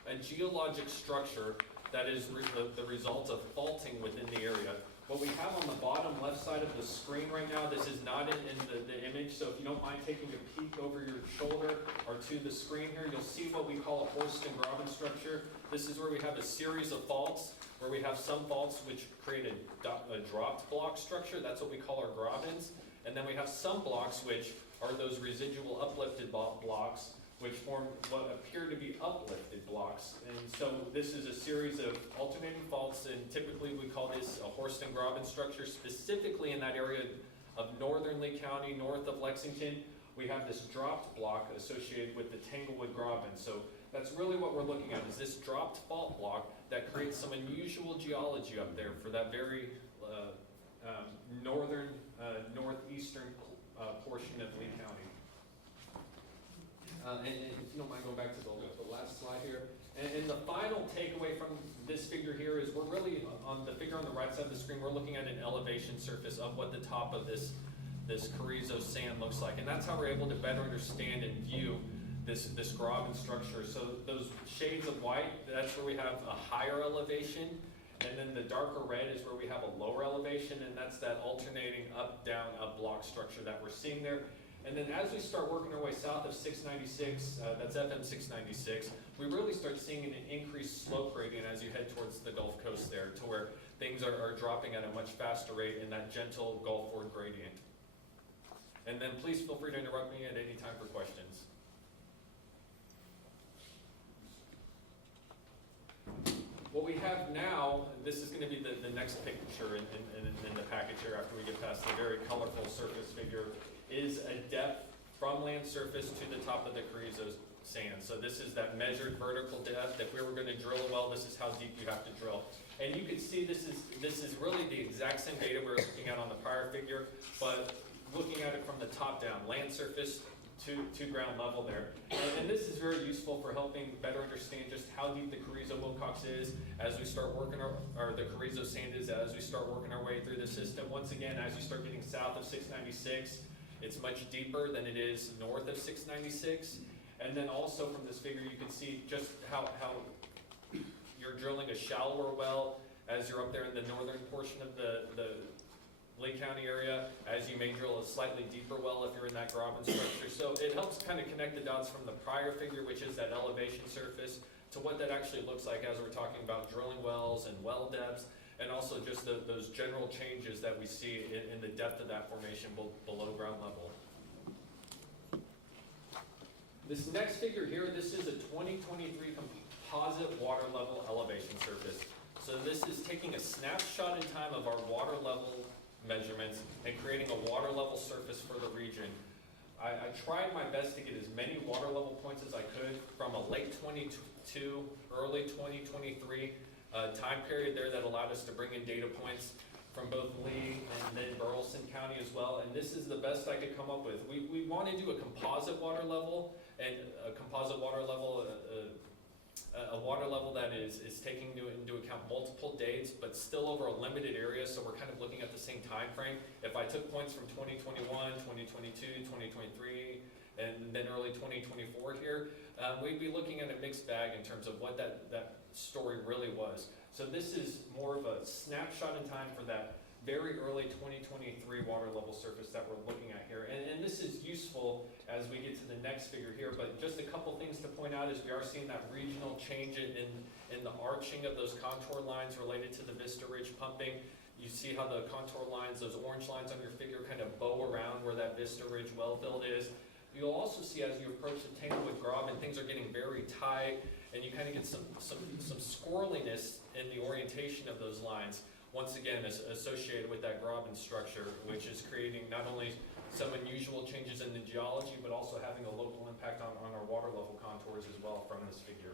a geologic structure that is the result of faulting within the area. What we have on the bottom left side of the screen right now, this is not in the image, so if you don't mind taking a peek over your shoulder or to the screen here, you'll see what we call a Horston Graben structure. This is where we have a series of faults, where we have some faults which create a dropped block structure. That's what we call our grabens. And then we have some blocks which are those residual uplifted blocks, which form what appear to be uplifted blocks. And so this is a series of alternating faults, and typically we call this a Horston Graben structure. Specifically in that area of northern Lee County, north of Lexington, we have this dropped block associated with the Tanglewood Graben. So that's really what we're looking at, is this dropped fault block that creates some unusual geology up there for that very northeastern portion of Lee County. And if you don't mind going back to the last slide here. And the final takeaway from this figure here is we're really, on the figure on the right side of the screen, we're looking at an elevation surface of what the top of this Carrizo sand looks like. And that's how we're able to better understand and view this Graben structure. So those shades of white, that's where we have a higher elevation. And then the darker red is where we have a lower elevation, and that's that alternating up, down, up block structure that we're seeing there. And then as we start working our way south of 696, that's FM 696, we really start seeing an increased slope gradient as you head towards the Gulf Coast there, to where things are dropping at a much faster rate in that gentle Gulfward gradient. And then please feel free to interrupt me at any time for questions. What we have now, this is going to be the next picture in the package here after we get past the very colorful surface figure, is a depth from land surface to the top of the Carrizo sand. So this is that measured vertical depth. If we were going to drill a well, this is how deep you have to drill. And you can see this is really the exact same data we were looking at on the prior figure, but looking at it from the top down, land surface to ground level there. And this is very useful for helping better understand just how deep the Carrizo-Wilcox is as we start working or the Carrizo sand is as we start working our way through the system. Once again, as you start getting south of 696, it's much deeper than it is north of 696. And then also from this figure, you can see just how you're drilling a shallower well as you're up there in the northern portion of the Lee County area, as you may drill a slightly deeper well if you're in that Graben structure. So it helps kind of connect the dots from the prior figure, which is that elevation surface, to what that actually looks like as we're talking about drilling wells and well depths. and also just those general changes that we see in the depth of that formation below ground level. This next figure here, this is a 2023 composite water level elevation surface. So this is taking a snapshot in time of our water level measurements and creating a water level surface for the region. I tried my best to get as many water level points as I could from a late 22, early 2023 time period there that allowed us to bring in data points from both Lee and then Burleson County as well. And this is the best I could come up with. We want to do a composite water level, and a composite water level, a water level that is taking into account multiple dates, but still over a limited area, so we're kind of looking at the same time frame. If I took points from 2021, 2022, 2023, and then early 2024 here, we'd be looking at a mixed bag in terms of what that story really was. So this is more of a snapshot in time for that very early 2023 water level surface that we're looking at here. And this is useful as we get to the next figure here, but just a couple things to point out is we are seeing that regional change in the arching of those contour lines related to the Vista Ridge pumping. You see how the contour lines, those orange lines on your figure, kind of bow around where that Vista Ridge well field is. You'll also see as you approach the Tanglewood Grub and things are getting very tight, and you kind of get some squirreliness in the orientation of those lines. Once again, is associated with that graben structure, which is creating not only some unusual changes in the geology, but also having a local impact on our water level contours as well from this figure.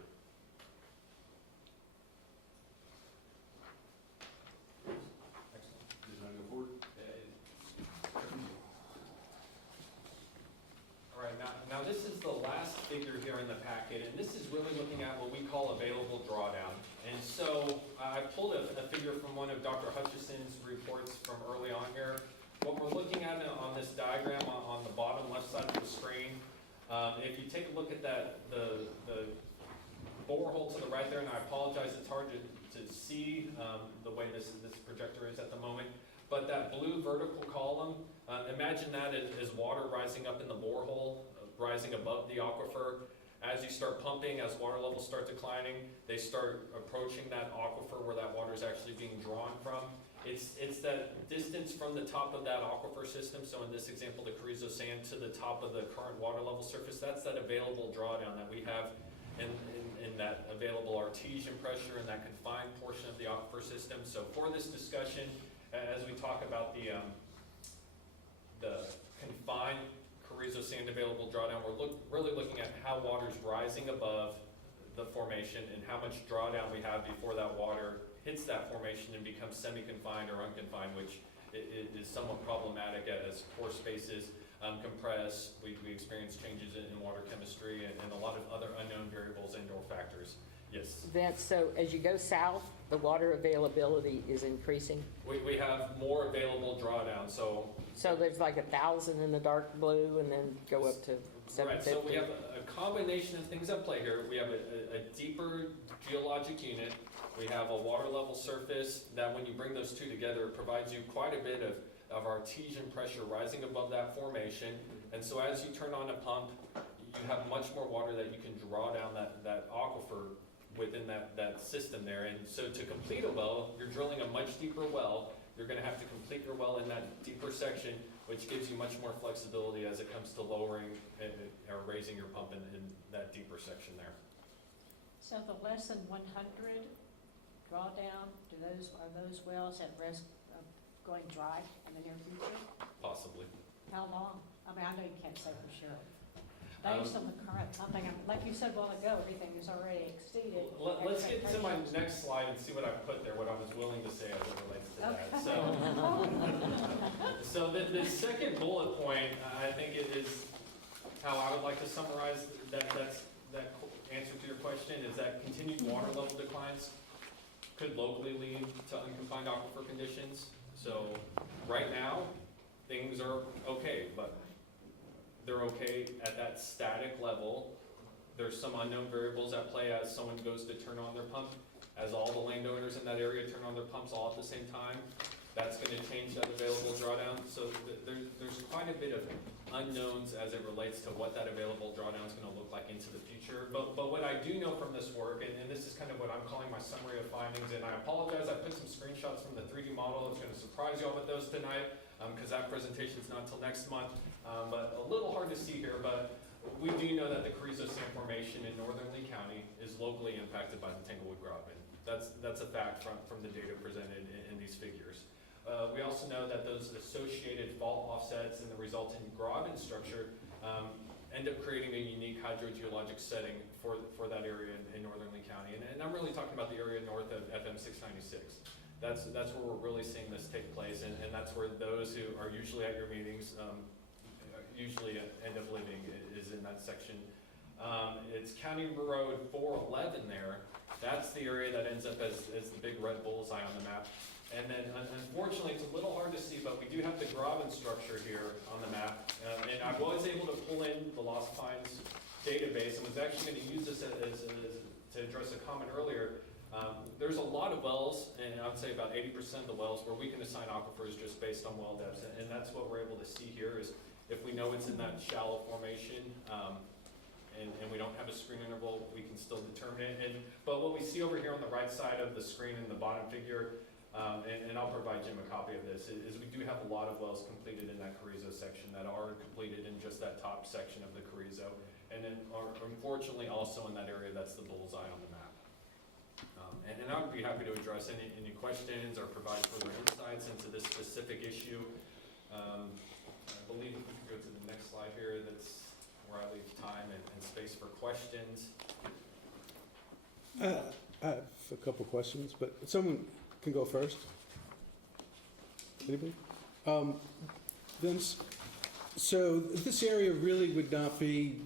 All right, now this is the last figure here in the packet, and this is really looking at what we call available drawdown. And so I pulled a figure from one of Dr. Hutchison's reports from early on here. What we're looking at on this diagram on the bottom left side of the screen, if you take a look at the borehole to the right there, and I apologize, it's hard to see the way this projector is at the moment, but that blue vertical column, imagine that as water rising up in the borehole, rising above the aquifer. As you start pumping, as water levels start declining, they start approaching that aquifer where that water is actually being drawn from. It's that distance from the top of that aquifer system, so in this example, the Carrizo Sand, to the top of the current water level surface. That's that available drawdown that we have in that available artesian pressure in that confined portion of the aquifer system. So for this discussion, as we talk about the confined Carrizo Sand available drawdown, we're really looking at how water's rising above the formation and how much drawdown we have before that water hits that formation and becomes semi-confined or unconfined, which is somewhat problematic as pore spaces compress. We experience changes in water chemistry and a lot of other unknown variables and/or factors. Yes? Vince, so as you go south, the water availability is increasing? We have more available drawdown, so there's like 1,000 in the dark blue and then go up to 750? Right, so we have a combination of things at play here. We have a deeper geologic unit. We have a water level surface that when you bring those two together, it provides you quite a bit of artesian pressure rising above that formation. And so as you turn on a pump, you have much more water that you can draw down that aquifer within that system there. And so to complete a well, you're drilling a much deeper well. You're going to have to complete your well in that deeper section, which gives you much more flexibility as it comes to lowering or raising your pump in that deeper section there. So the less than 100 drawdown, are those wells at risk of going dry in the near future? Possibly. How long? I mean, I know you can't say for sure. Based on the current pumping, like you said a while ago, everything is already exceeded. Let's get to my next slide and see what I put there, what I was willing to say as it relates to that. So the second bullet point, I think it is how I would like to summarize that answer to your question, is that continued water level declines could locally lead to unconfined aquifer conditions. So right now, things are okay, but they're okay at that static level. There's some unknown variables at play as someone goes to turn on their pump, as all the landowners in that area turn on their pumps all at the same time. That's going to change that available drawdown. So there's quite a bit of unknowns as it relates to what that available drawdown is going to look like into the future. But what I do know from this work, and this is kind kind of what I'm calling my summary of findings, and I apologize, I put some screenshots from the 3D model. I was gonna surprise you all with those tonight, because that presentation's not until next month, but a little hard to see here, but we do know that the Carrizo Sand Formation in northern Lee County is locally impacted by the Tanglewood Graben. That's a fact from the data presented in these figures. We also know that those associated fault offsets and the resulting graben structure end up creating a unique hydrogeologic setting for that area in northern Lee County. And I'm really talking about the area north of FM 696. That's where we're really seeing this take place, and that's where those who are usually at your meetings usually end up living, is in that section. It's County Road 411 there. That's the area that ends up as the big red bullseye on the map. And then unfortunately, it's a little hard to see, but we do have the graben structure here on the map. And I was able to pull in the Lost Pines database, and was actually going to use this to address a comment earlier. There's a lot of wells, and I would say about 80% of the wells, where we can assign aquifers just based on well depths. And that's what we're able to see here, is if we know it's in that shallow formation, and we don't have a screen interval, we can still determine it. But what we see over here on the right side of the screen in the bottom figure, and I'll provide Jim a copy of this, is we do have a lot of wells completed in that Carrizo section that are completed in just that top section of the Carrizo, and then are unfortunately also in that area that's the bullseye on the map. And I would be happy to address any questions or provide further insights into this specific issue. I believe if we could go to the next slide here, that's where I leave time and space for questions. I have a couple questions, but someone can go first. Anybody? Vince, so this area really would not be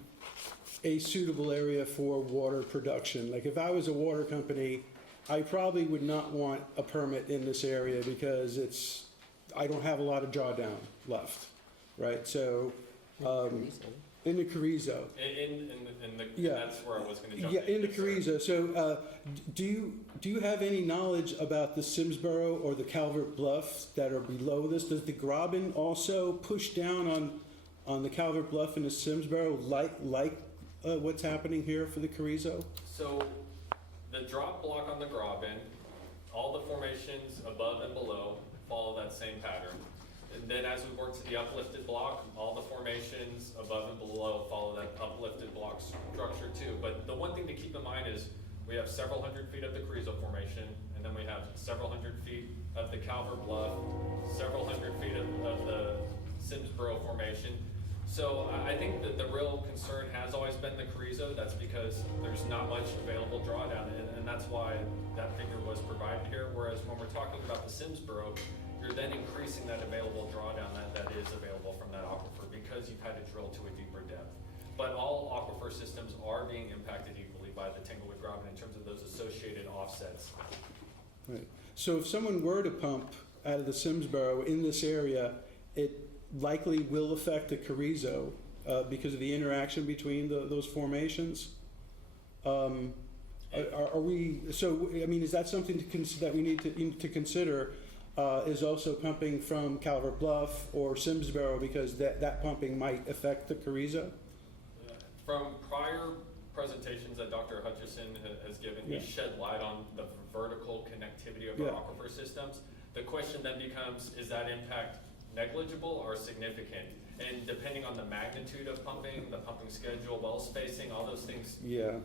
a suitable area for water production. Like if I was a water company, I probably would not want a permit in this area because I don't have a lot of drawdown left, right? So, in the Carrizo. Yeah, that's where I was going to jump in. Yeah, in the Yes, sir. Carrizo. So, do you have any knowledge about the Simsboro or the Calvert Bluffs that are below this? Does the graben also push down on the Calvert Bluff and the Simsboro like what's happening here for the Carrizo? So the drop block on the graben, all the formations above and below follow that same pattern. And then as we work to the uplifted block, all the formations above and below follow that uplifted block structure too. But the one thing to keep in mind is we have several hundred feet of the Carrizo formation, and then we have several hundred feet of the Calvert Bluff, several hundred feet of the Simsboro formation. So I think that the real concern has always been the Carrizo. That's because there's not much available drawdown, and that's why that figure was provided here. Whereas when we're talking about the Simsboro, you're then increasing that available drawdown that is available from that aquifer because you've had to drill to a deeper depth. But all aquifer systems are being impacted equally by the Tanglewood Graben in terms of those associated offsets. Right. So if someone were to pump out of the Simsboro in this area, it likely will affect the Carrizo because of the interaction between those formations. Are we? So I mean, is that something that we need to consider? Is also pumping from Calvert Bluff or Simsboro because that pumping might affect the Carrizo? From prior presentations that Dr. Hutchison has given, he shed light on the vertical connectivity of our aquifer systems. The question then becomes, is that impact negligible or significant? And depending on the magnitude of pumping, the pumping schedule, well spacing, all those things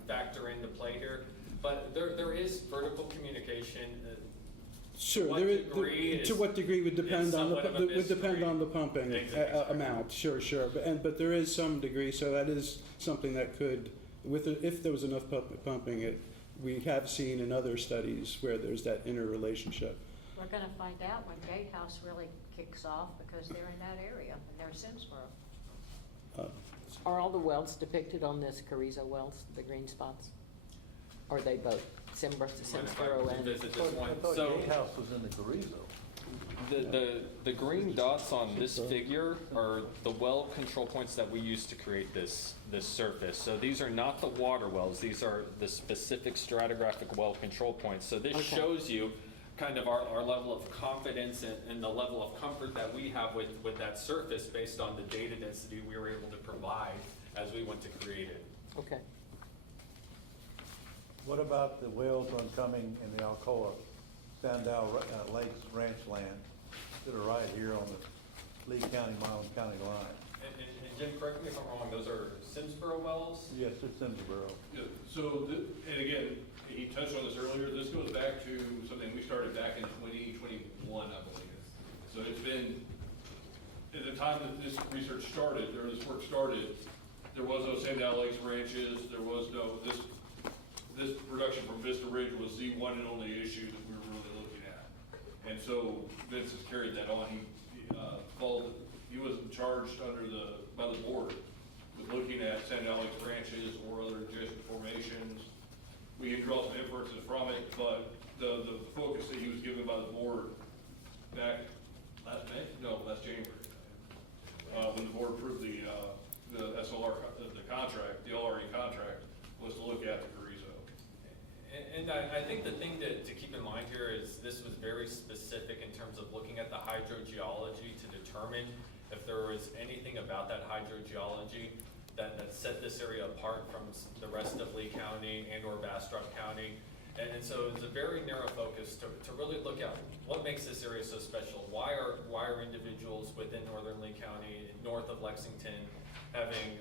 factor into play here. But there is vertical communication. Sure. To what degree would depend on the pumping amount. Sure. But there is some degree, so that is something that could, if there was enough pumping, we have seen in other studies where there's that interrelationship. We're gonna find out when Gatehouse really kicks off because they're in that area and they're Simsboro. Are all the wells depicted on this Carrizo wells, the green spots? Or are they both Simsboro and? Visit this one. I thought So Gatehouse was in the Carrizo. the green dots on this figure are the well control points that we use to create this surface. So these are not the water wells. These are the specific stratigraphic well control points. So this shows you kind of our level of confidence and the level of comfort that we have with that surface based on the data density we were able to provide as we went to create it. Okay. What about the wells oncoming in the Alcoa Sandow Lakes Ranch land that are right here on the Lee County, Milam County line? And Jim, correct me if I'm wrong, those are Simsboro wells? Yes, it's Simsboro. Yeah, so, and again, he touched on this earlier, this goes back to something we started back in 2021, I believe. So it's been, at the time that this research started, or this work started, there was no Sandow Lakes ranches, there was no, this production from Vista Ridge was the one and only issue that we were really looking at. And so Vince has carried that on, he was charged by the board with looking at Sandow Lakes ranches or other adjacent formations. We can draw some inferences from it, but the focus that he was given by the board back last January, when the board approved the SLR, the contract, the LRE contract, was to look at the Carrizo. And I think the thing to keep in mind here is this was very specific in terms of looking at the hydrogeology to determine if there was anything about that hydrogeology that set this area apart from the rest of Lee County and or Bastrop County. And so it's a very narrow focus to really look at what makes this area so special. Why are individuals within northern Lee County, north of Lexington, having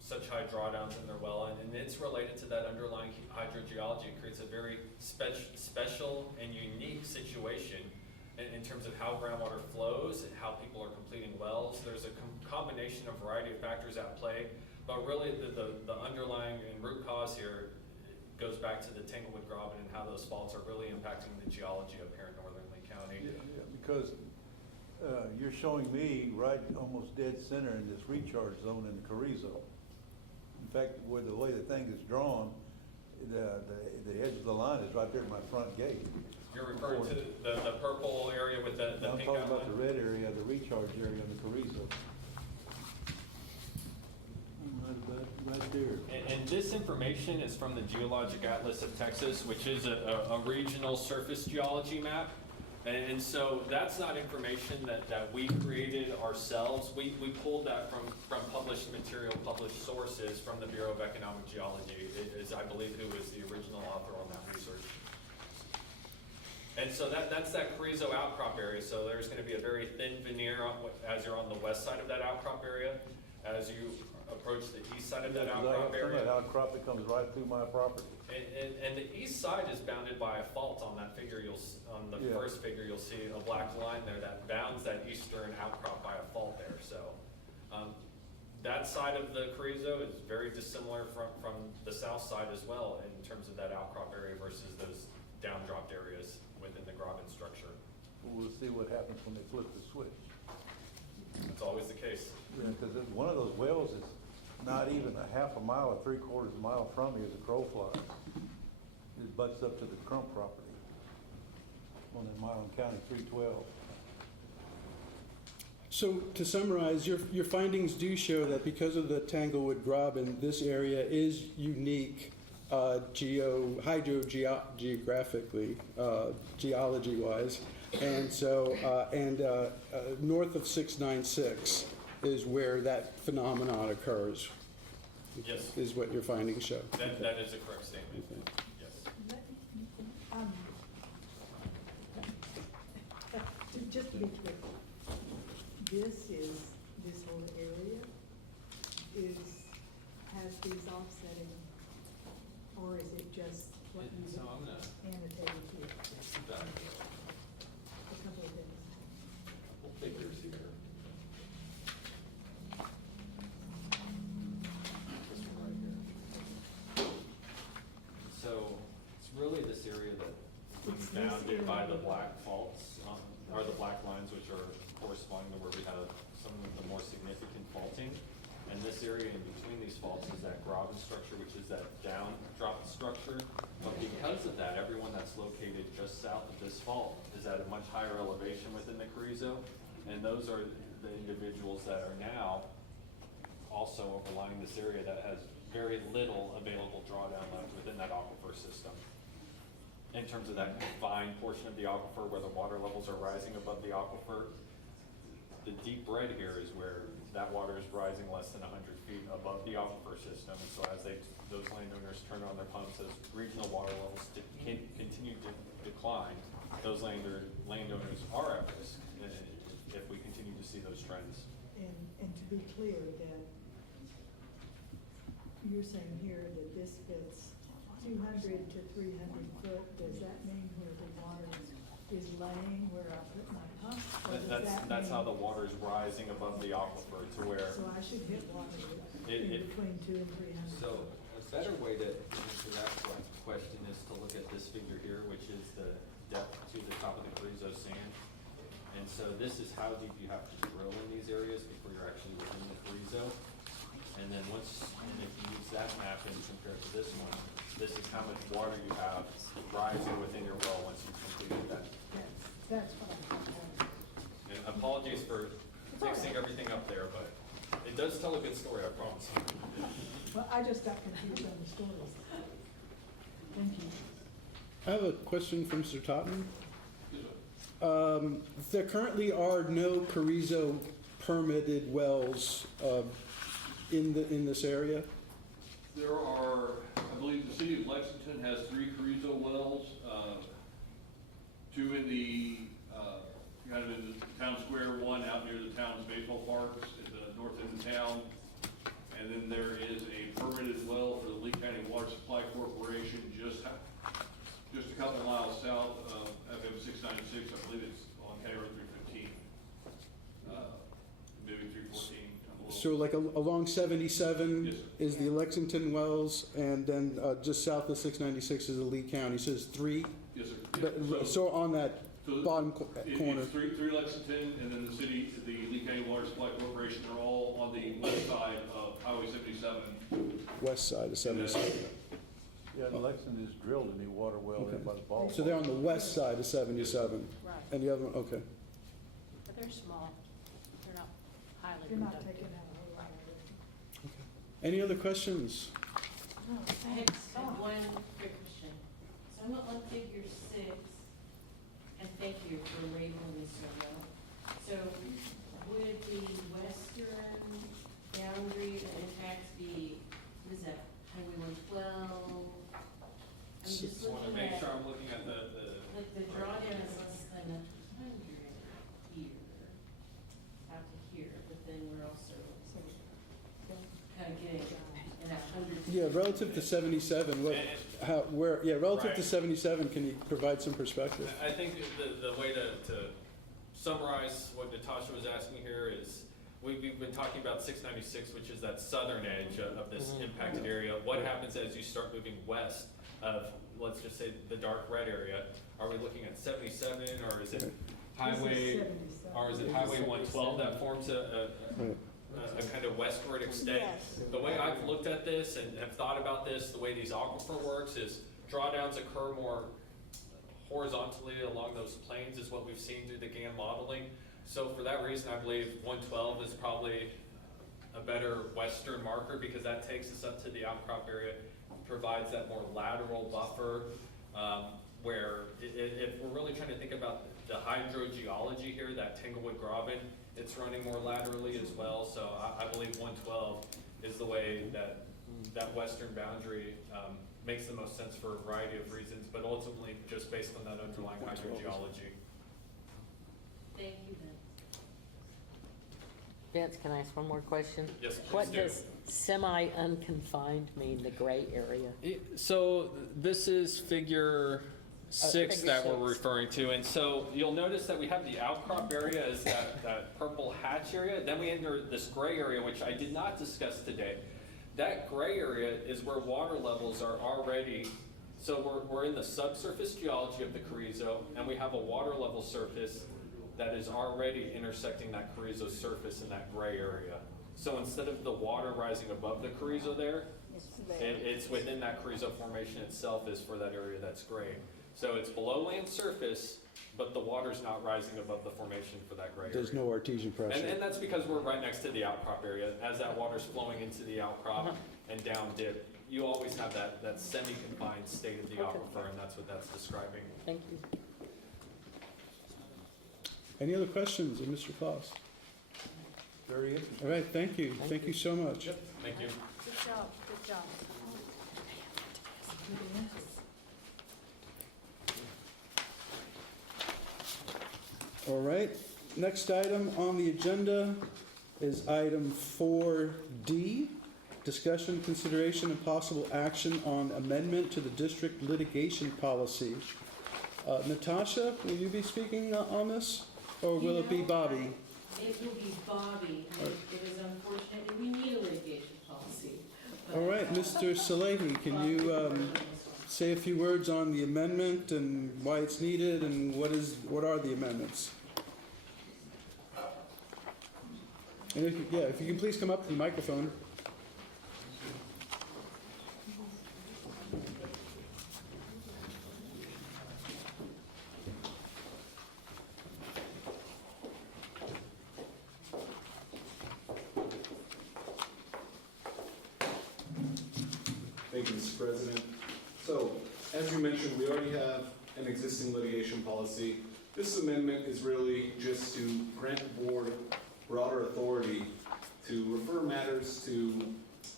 such high drawdowns in their well? And it's related to that underlying hydrogeology. It creates a very special and unique situation in terms of how groundwater flows and how people are completing wells. There's a combination of variety of factors at play, but really the underlying and root cause here goes back to the Tanglewood Graben and how those faults are really impacting the geology up here in northern Lee County. Yeah, because you're showing me right almost dead center in this recharge zone in the Carrizo. In fact, where the way the thing is drawn, the edge of the line is right there at my front gate. You're referring to the purple area with the I'm pink talking outline? about the red area, the recharge area in the Carrizo. Right there. And this information is from the Geologic Atlas of Texas, which is a regional surface geology map. And so that's not information that we created ourselves. We pulled that from published material, published sources from the Bureau of Economic Geology, is I believe who was the original author on that research. And so that's that Carrizo outcrop area. So there's going to be a very thin veneer as you're on the west side of that outcrop area. As you approach the east side of that outcrop area. That outcrop that comes right through my property. And the east side is bounded by a fault on that figure. On the first figure, you'll see a black line there that bounds that eastern outcrop by a fault there. So that side of the Carrizo is very dissimilar from the south side as well in terms of that outcrop area versus those downdropped areas within the Graben structure. We'll see what happens when they flip the switch. That's always the case. Yeah, because one of those wells is not even a half a mile or 3/4 mile from me as a crow flies. It butts up to the Crump property on the Milam County 312. So to summarize, your findings do show that because of the Tanglewood Graben, this area is unique hydrogeographically, geology-wise, and so north of 696 is where that phenomenon occurs. Yes. Is what your findings show. That is a correct statement. Okay. Yes. Just to be clear, this whole area has these offsetting, or is it just what you So I'm gonna annotated here? keep that. A couple of things. Couple figures here. This one right here. So it's really this area that is It's this bounded by the area. black faults, or the black lines, which are corresponding to where we have some of the more significant faulting. And this area in between these faults is that Graben structure, which is that down drop structure. But because of that, everyone that's located just south of this fault is at a much higher elevation within the Carrizo. And those are the individuals that are now also overlying this area that has very little available drawdown left within that aquifer system. In terms of that confined portion of the aquifer where the water levels are rising above the aquifer, the deep red here is where that water is rising less than 100 feet above the aquifer system. And so as those landowners turn on their pumps, as regional water levels continue to decline, those landowners are at risk if we continue to see those trends. And to be clear, that you're saying here that this fits 200 to 300 foot, does that mean where the water is laying where I put my pump? Or does that That's how mean- the water is rising above the aquifer to where, So I should hit water It- in between 200 and 300 so foot. a better way to answer that question is to look at this figure here, which is the depth to the top of the Carrizo sand. And so this is how deep you have to drill in these areas before you're actually within the Carrizo. And then if you use that map and compare it to this one, this is how much water you have rising within your well once you've completed that. That's what I'm talking about. And apologies for mixing everything up there, but it does tell a good story, I promise. Well, I just got confused on the stories. Thank you. I have a question for Mr. Totten. There currently are no Carrizo permitted wells in this area? There are, I believe the city of Lexington has 3 Carrizo wells, 2 in the, kind of in the town square, 1 out near the town's baseball parks at the north end of town. And then there is a permitted well for the Lee County Water Supply Corporation just a couple miles south of FM 696. I believe it's on County Road 315, maybe 314. I'm a little- So like along 77 Yes, sir. is the Lexington wells, and then just south of 696 is the Lee County. So it's 3? Yes, sir. But- So on that So bottom corner. It's three Lexington, and then the city, the Lee County Water Supply Corporation are all on the west side of Highway 77. West side of 77. Yeah, and Lexington has drilled a new water well in by the ball. So they're on the west side of 77, Right, and the other one, okay. but they're small, they're not highly You're not productive. taking out a whole lot of it. Any other questions? I had one quick question. So I'm on figure 6, and thank you for labeling this so well. So would the western boundary that impacts the, what is that, Highway 112? I'm just Just want to looking make at, sure I'm looking at the like, the drawdown is less than 100 here, out to here, but then we're also kind of getting in that 100. Yeah, relative to 77, relative to Right. 77, can you provide some perspective? I think the way to summarize what Natasha was asking here is, we've been talking about 696, which is that southern edge of this impacted area. What happens as you start moving west of, let's just say, the dark red area? Are we looking at 77, or is it highway, 77. or is it highway 112 that forms a kind of westward extent? Yes. The way I've looked at this and have thought about this, the way these aquifer works is drawdowns occur more horizontally along those planes is what we've seen through the GAN modeling. So for that reason, I believe 112 is probably a better western marker because that takes us up to the outcrop area, provides that more lateral buffer, where if we're really trying to think about the hydrogeology here, that Tanglewood Graben, it's running more laterally as well. So I believe 112 is the way that western boundary makes the most sense for a variety of reasons, but ultimately just based on that underlying hydrogeology. Thank you, then. Vince, can I ask one more question? Yes, please What do. does semi-unconfined mean, the gray area? So this is figure 6 figure that we're 6. referring to, and so you'll notice that we have the outcrop area as that purple hatch area, then we enter this gray area, which I did not discuss today. That gray area is where water levels are already, so we're in the subsurface geology of the Carrizo, and we have a water level surface that is already intersecting that Carrizo surface in that gray area. So instead of the water rising above the Carrizo there, It's there. it's within that Carrizo formation itself is for that area that's gray. So it's below land surface, but the water's not rising above the formation for that gray area. There's no artesian pressure. And that's because we're right next to the outcrop area. As that water's flowing into the outcrop and down dip, you always have that semi-confined state of the aquifer, and that's what that's describing. Thank you. Any other questions of Mr. Claus? Very interesting. All right, thank you. Thank you so much. Yep, thank you. Good job, good job. Good answer. All right, next item on the agenda is item 4D, discussion, consideration, and possible action on amendment to the district litigation policy. Natasha, will you be speaking on this, or will it be Bobby? It will be Bobby, and it is unfortunate that we need a litigation policy. but, All right, Mr. Salehi, can Bobby you will work on this one. say a few words on the amendment and why it's needed, and what are the amendments? And if you can please come up to the microphone. Thank you, Mr. President. So, as you mentioned, we already have an existing litigation policy. This amendment is really just to grant the board broader authority to refer matters to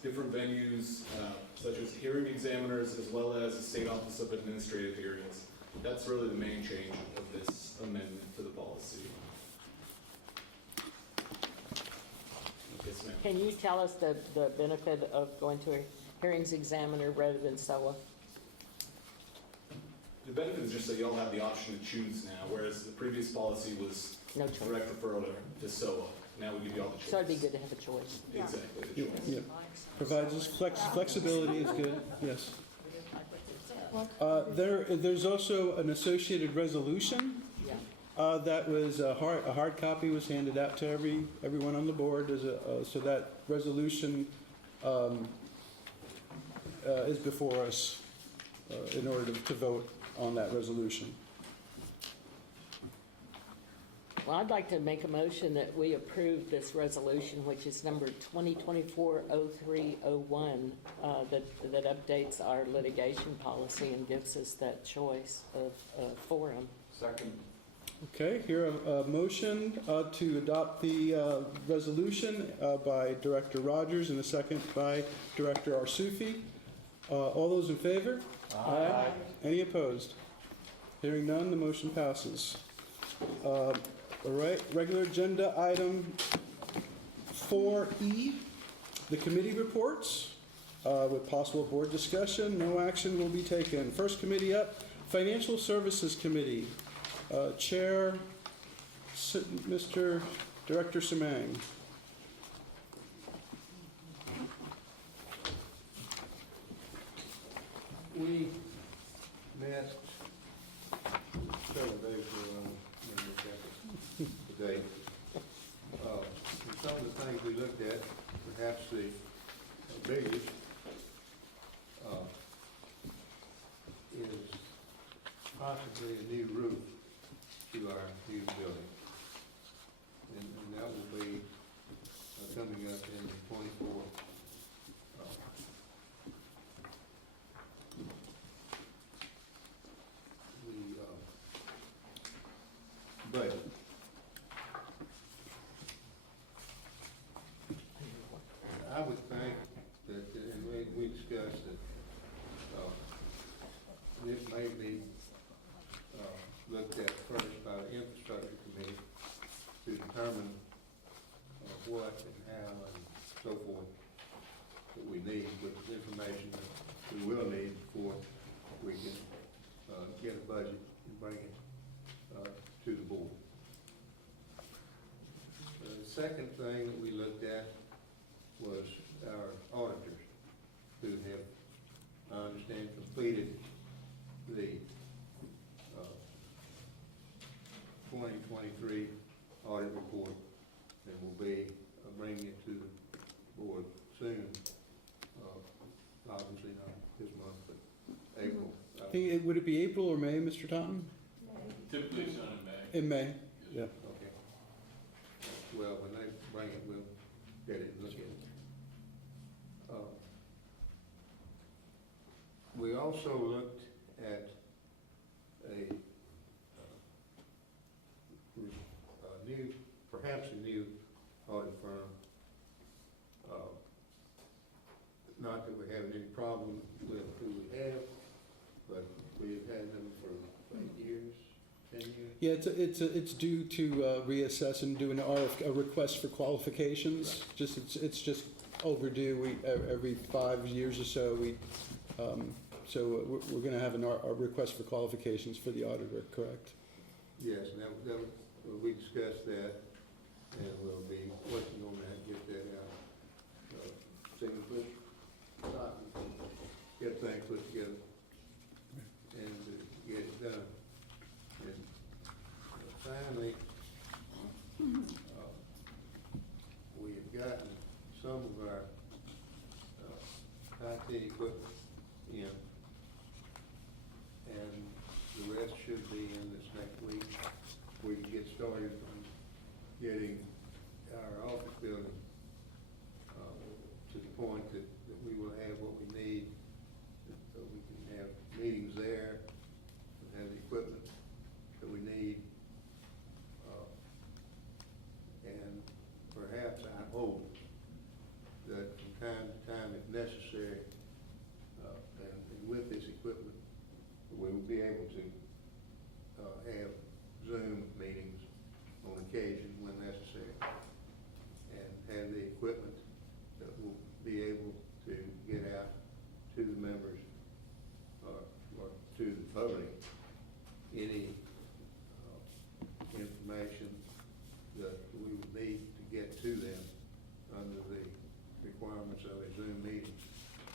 different venues, such as hearing examiners, as well as the State Office of Administrative Hearings. That's really the main change of this amendment to the policy. Yes, ma'am. Can you tell us the benefit of going to a hearings examiner rather than SOA? The benefit is just that y'all have the option to choose now, whereas the previous policy was No choice. direct referral to SOA. Now we give you all the choice. So it'd be good to have a choice. Exactly, the Yeah, choice. yeah. Provides us flexibility is good, yes. There's also an associated resolution. Yeah. That was, a hard copy was handed out to everyone on the board, so that resolution is before us in order to vote on that resolution. Well, I'd like to make a motion that we approve this resolution, which is number 2024-0301, that updates our litigation policy and gives us that choice of forum. Second. Okay, here a motion to adopt the resolution by Director Rogers and a second by Director Arsufi. All those in favor? Aye. Any opposed? Hearing none, the motion passes. All right, regular agenda item 4E, the committee reports with possible board discussion. No action will be taken. First committee up, Financial Services Committee. Chair, Mr. Director Semang. We met several days ago today. And some of the things we looked at, perhaps the biggest is possibly a new roof to our new building. And that will be coming up in 24. But I would think that, and we discussed that, it may be looked at first by the infrastructure committee to determine what and how and so forth that we need, with information that we will need before we can get a budget and bring it to the board. The second thing that we looked at was our auditors, who have, I understand, completed the 2023 audit report, and will be bringing it to the board soon. Obviously not this month, but April. Would it be April or May, Mr. Taunton? Typically it's done in May. In May, yeah. Okay. Well, when they bring it, we'll get it and look at it. We also looked at a new, perhaps a new audit firm Yeah, it's due to reassess and do a request for qualifications. It's just overdue. Every 5 years or so, so we're going to have a request for qualifications for the auditor, correct? Yes, and we discussed that, and we'll be working on that, get that out. Get things put together and get it done. And finally, we have gotten some of our IT equipment in, and the rest should be in this next week. We can get started on getting our office building to the point that we will have what we need, so we can have meetings there, and have the equipment that we need. And perhaps I hope that from time to time, if necessary, and with this equipment, we will be able to have Zoom meetings on occasion when necessary, and have the equipment that will be able to get out to the members or to the public any information that we would need to get to them under the requirements of a Zoom meeting,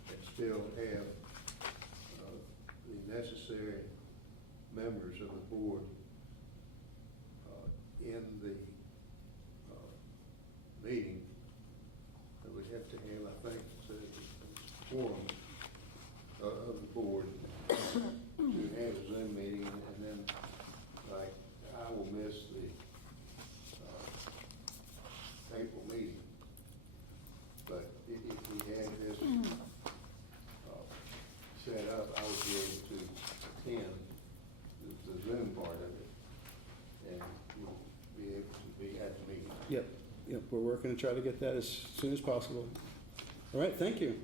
and still have the necessary members of the board in the meeting. That we have to have, I think, a forum of the board to have a Zoom meeting, and then, like, I will miss the April meeting. But if we had this set up, I would be able to attend the Zoom part of it, and we'll be able to be at the meeting. Yep, we're working to try to get that as soon as possible. All right, thank you.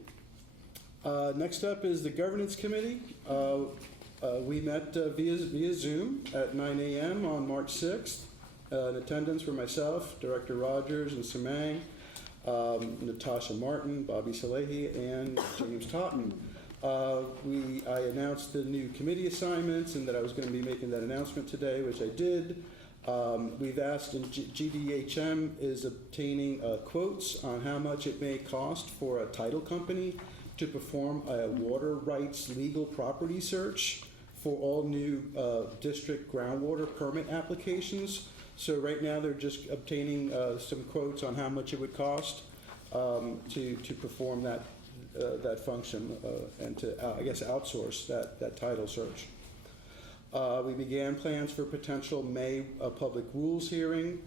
Next up is the Governance Committee. We met via Zoom at 9 a.m. on March 6th. In attendance were myself, Director Rogers and Samang, Natasha Martin, Bobby Salehi, and James Totten. I announced the new committee assignments and that I was going to be making that announcement today, which I did. We've asked, and GDHM is obtaining quotes on how much it may cost for a title company to perform a water rights legal property search for all new district groundwater permit applications. So right now they're just obtaining some quotes on how much it would cost to perform that function and to, I guess, outsource that title search. We began plans for potential May public rules hearing.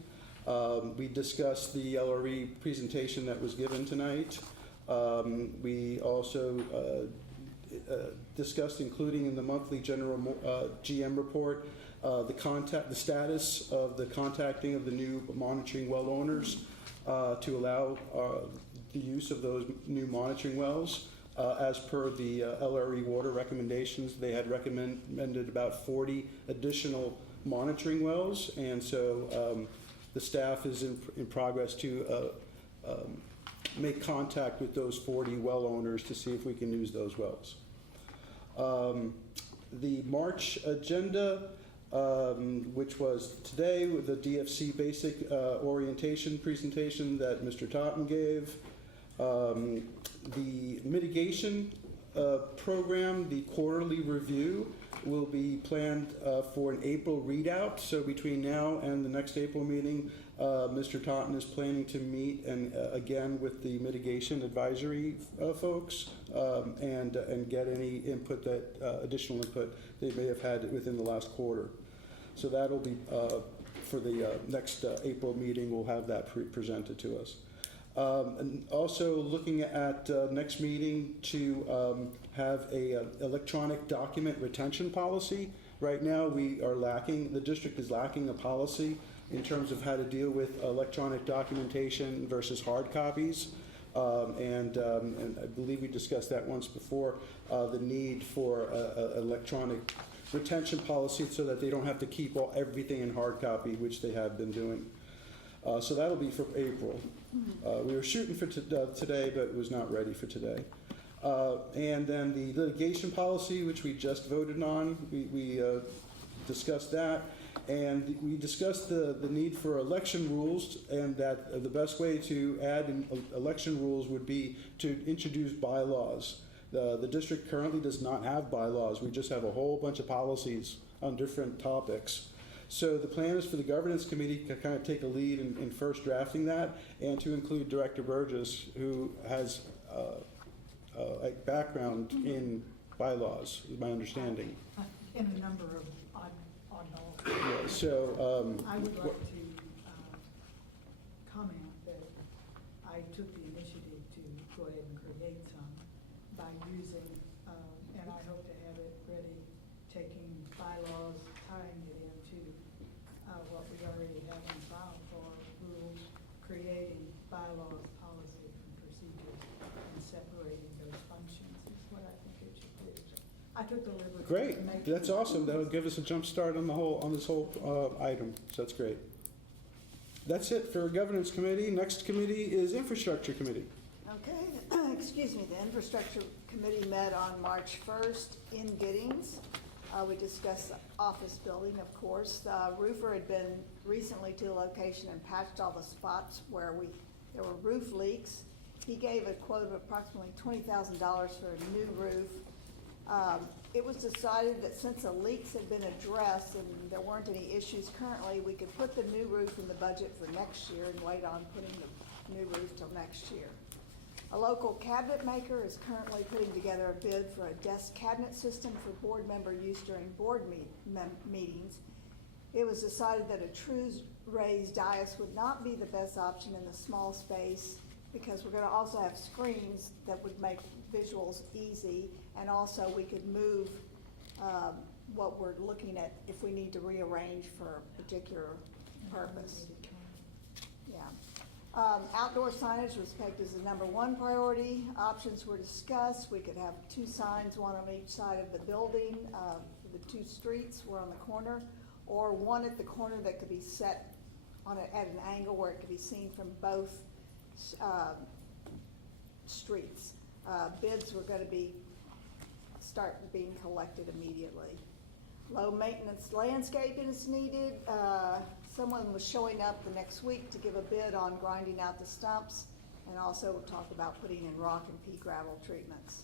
We discussed the LRE presentation that was given tonight. We also discussed including in the monthly general GM report the status of the contacting of the new monitoring well owners to allow the use of those new monitoring wells. As per the LRE water recommendations, they had recommended about 40 additional monitoring wells, and so the staff is in progress to make contact with those 40 well owners to see if we can use those wells. The March agenda, which was today with the DFC basic orientation presentation that Mr. Totten gave. The mitigation program, the quarterly review, will be planned for an April readout. So between now and the next April meeting, Mr. Totten is planning to meet and again with the mitigation advisory folks and get any input additional input they may have had within the last quarter. So that'll be for the next April meeting. We'll have that presented to us. And also looking at next meeting to have a electronic document retention policy. Right now we are lacking, the district is lacking a policy in terms of how to deal with electronic documentation versus hard copies. And I believe we discussed that once before, the need for electronic retention policy so that they don't have to keep everything in hard copy, which they have been doing. So that'll be for April. We were shooting for today, but it was not ready for today. And then the litigation policy, which we just voted on, we discussed that. And we discussed the need for election rules, and that the best way to add in election rules would be to introduce bylaws. The district currently does not have bylaws. We just have a whole bunch of policies on different topics. So the plan is for the governance committee to kind of take a lead in first drafting that, and to include Director Burgess, who has a background in bylaws, is my understanding. In a number of oddballs. Yeah, so, I would like to comment that I took the initiative to go ahead and create some by using, and I hope to have it ready, taking bylaws, tying it into what we already have in file for rules, creating bylaws, policies, and procedures, and separating those functions is what I think it should do. I took the liberty. great, to make that's awesome. That'll give us a jump start on this whole item, so that's great. That's it for governance committee. Next committee is infrastructure committee. Okay, excuse me, the infrastructure committee met on March 1st in Giddings. We discussed the office building, of course. The roofer had been recently to the location and patched all the spots where there were roof leaks. He gave a quote of approximately $20,000 for a new roof. It was decided that since the leaks had been addressed and there weren't any issues currently, we could put the new roof in the budget for next year and wait on putting the new roof till next year. A local cabinet maker is currently putting together a bid for a desk cabinet system for board member use during board meetings. It was decided that a true raised dais would not be the best option in the small space, because we're going to also have screens that would make visuals easy, and also we could move what we're looking at if we need to rearrange for a particular purpose. Yeah. Outdoor signage was picked as the #1 priority. Options were discussed. We could have 2 signs, one on each side of the building. The 2 streets were on the corner, or one at the corner that could be set at an angle where it could be seen from both streets. Bids were going to start being collected immediately. Low maintenance landscaping is needed. Someone was showing up the next week to give a bid on grinding out the stumps, and also talk about putting in rock and pea gravel treatments.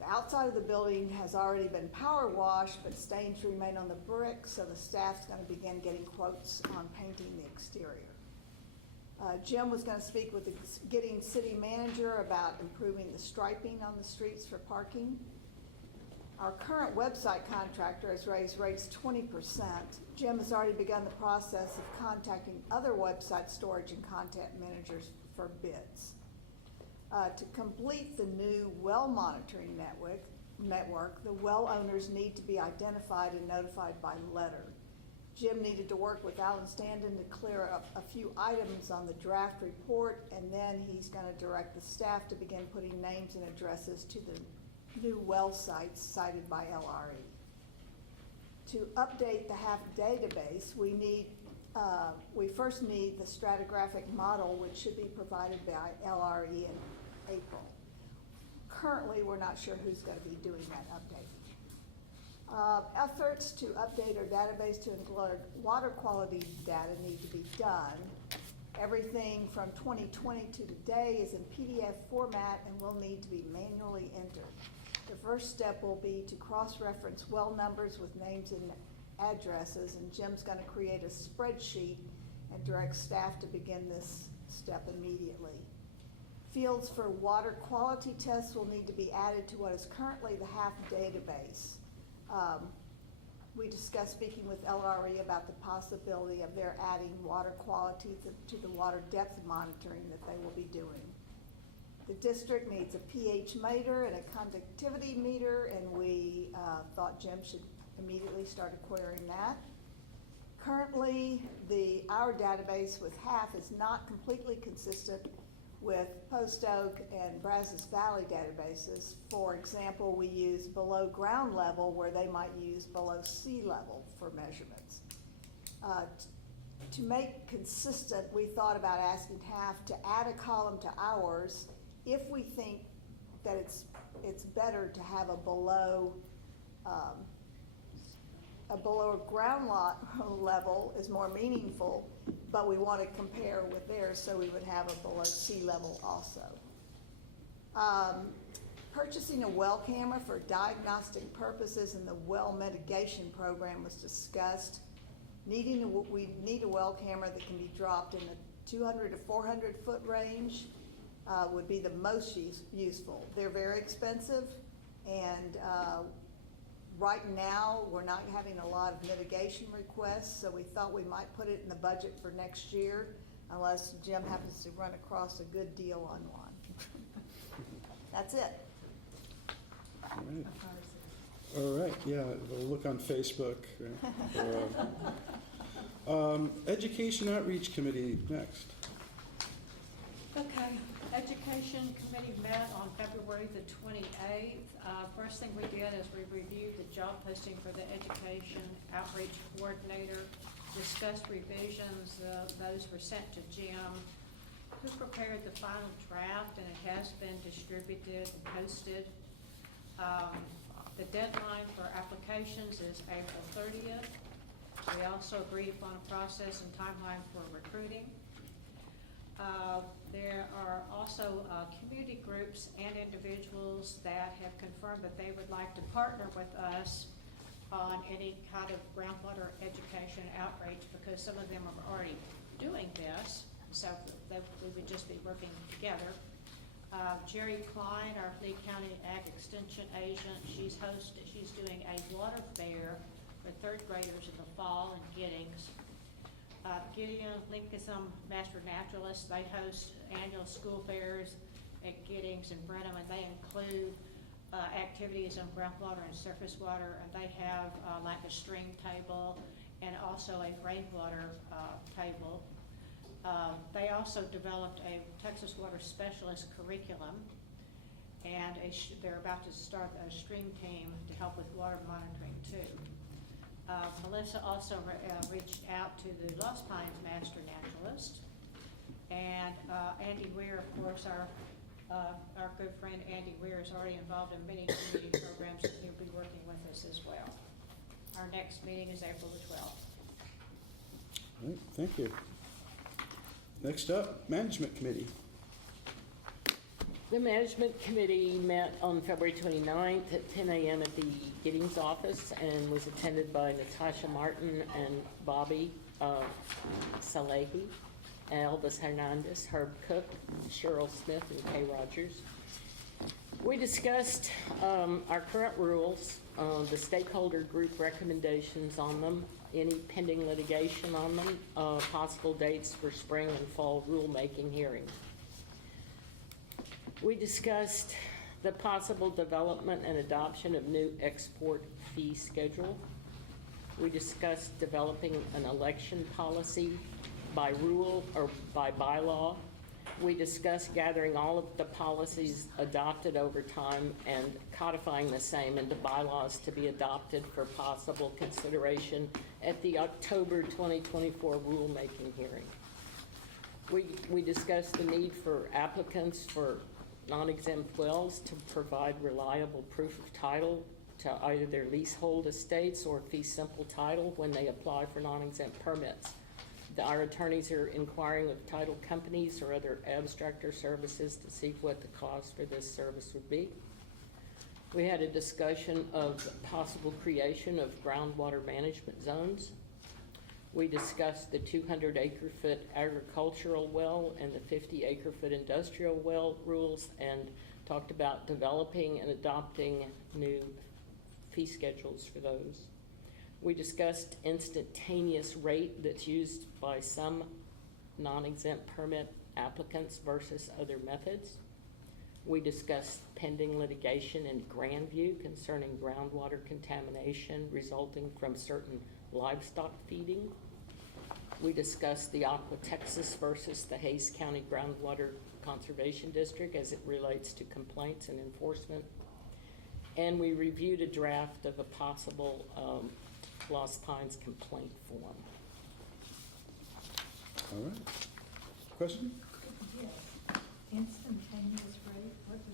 The outside of the building has already been power washed, but stains remain on the brick, so the staff's going to begin getting quotes on painting the exterior. Jim was going to speak with the Giddings city manager about improving the striping on the streets for parking. Our current website contractor has raised rates 20%. Jim has already begun the process of contacting other website storage and content managers for bids. To complete the new well monitoring network, the well owners need to be identified and notified by letter. Jim needed to work with Alan Standen to clear up a few items on the draft report, and then he's going to direct the staff to begin putting names and addresses to the new well sites cited by LRE. To update the HAF database, we first need the stratigraphic model, which should be provided by LRE in April. Currently, we're not sure who's going to be doing that update. Efforts to update our database to include water quality data need to be done. Everything from 2020 to today is in PDF format and will need to be manually entered. The first step will be to cross-reference well numbers with names and addresses, and Jim's going to create a spreadsheet and direct staff to begin this step immediately. Fields for water quality tests will need to be added to what is currently the HAF database. We discussed speaking with LRE about the possibility of their adding water quality to the water depth monitoring that they will be doing. The district needs a pH meter and a conductivity meter, and we thought Jim should immediately start acquiring that. Currently, our database with HAF is not completely consistent with Post Oak and Brazos Valley databases. For example, we use below ground level where they might use below sea level for measurements. To make consistent, we thought about asking TAF to add a column to ours if we think that it's better to have a below ground level is more meaningful, but we want to compare with theirs, so we would have a below sea level also. Purchasing a well camera for diagnostic purposes in the well mitigation program was discussed. We need a well camera that can be dropped in the 200 to 400 foot range would be the most useful. They're very expensive, and right now we're not having a lot of mitigation requests, so we thought we might put it in the budget for next year unless Jim happens to run across a good deal on one. That's it. All right. All right, yeah, we'll look on Facebook. Education Outreach Committee, next. Okay, Education Committee met on February the 28th. First thing we did is we reviewed the job posting for the Education Outreach Coordinator, discussed revisions. Those were sent to Jim, who prepared the final draft, and it has been distributed and posted. The deadline for applications is April 30th. We also agreed upon a process and timeline for recruiting. There are also community groups and individuals that have confirmed that they would like to partner with us on any kind of groundwater education outreach, because some of them are already doing this, so we would just be working together. Jerry Klein, our Lee County Ag Extension agent, she's doing a water fair for third graders in the fall in Giddings. Gideon Lincoln Master Naturalists, they host annual school fairs at Giddings and Brenham, and they include activities on groundwater and surface water, and they have like a stream table and also a rainwater table. They also developed a Texas Water Specialist curriculum, and they're about to start a stream team to help with water monitoring too. Melissa also reached out to the Lost Pines Master Naturalist, and Andy Weir, of course, our good friend Andy Weir is already involved in many community programs, and he'll be working with us as well. Our next meeting is April the 12th. All right, thank you. Next up, Management Committee. The Management Committee met on February 29th at 10 a.m. at the Giddings office and was attended by Natasha Martin and Bobby Salehi, Elvis Hernandez, Herb Cook, Cheryl Smith, and Kay Rogers. We discussed our current rules, the stakeholder group recommendations on them, any pending litigation on them, possible dates for spring and fall rulemaking hearings. We discussed the possible development and adoption of new export fee schedule. We discussed developing an election policy by rule or by bylaw. We discussed gathering all of the policies adopted over time and codifying the same into bylaws to be adopted for possible consideration at the October 2024 rulemaking hearing. We discussed the need for applicants for non-exempt wells to provide reliable proof of title to either their leasehold estates or fee simple title when they apply for non-exempt permits. Our attorneys are inquiring of title companies or other abstractor services to see what the cost for this service would be. We had a discussion of possible creation of groundwater management zones. We discussed the 200 acre-foot agricultural well and the 50 acre-foot industrial well rules and talked about developing and adopting new fee schedules for those. We discussed instantaneous rate that's used by some non-exempt permit applicants versus other methods. We discussed pending litigation in Grandview concerning groundwater contamination resulting from certain livestock feeding. we discussed the Aqua Texas versus the Hayes County Groundwater Conservation District as it relates to complaints and enforcement. And we reviewed a draft of a possible Lost Pines complaint form. All right. Question? Yes, instantaneous rate, what does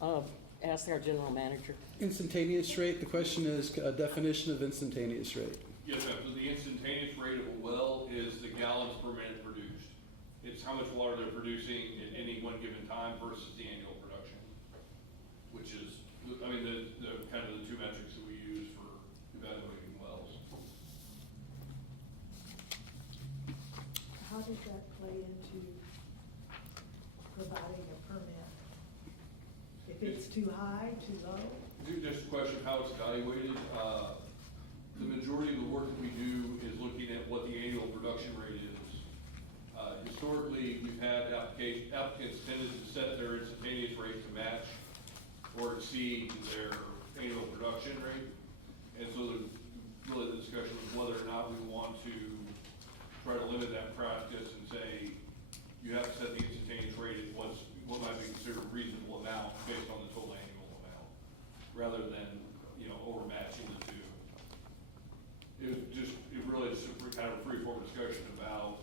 that mean? Ask our general manager. Instantaneous rate, the question is a definition of instantaneous rate. Yes, ma'am. So the instantaneous rate of a well is the gallons per minute produced. It's how much water they're producing at any one given time versus the annual production, which is, I mean, the kind of the two metrics that we use for evaluating wells. How does that play into providing a permit? If it's too high, too low? Just a question of how it's evaluated. The majority of the work that we do is looking at what the annual production rate is. Historically, we've had applicants tended to set their instantaneous rate to match or exceed their annual production rate. And so really the discussion was whether or not we want to try to limit that practice and say, you have to set the instantaneous rate at what might be considered a reasonable amount based on the total annual amount, rather than, overmatching the two. It really is kind of a free-form discussion about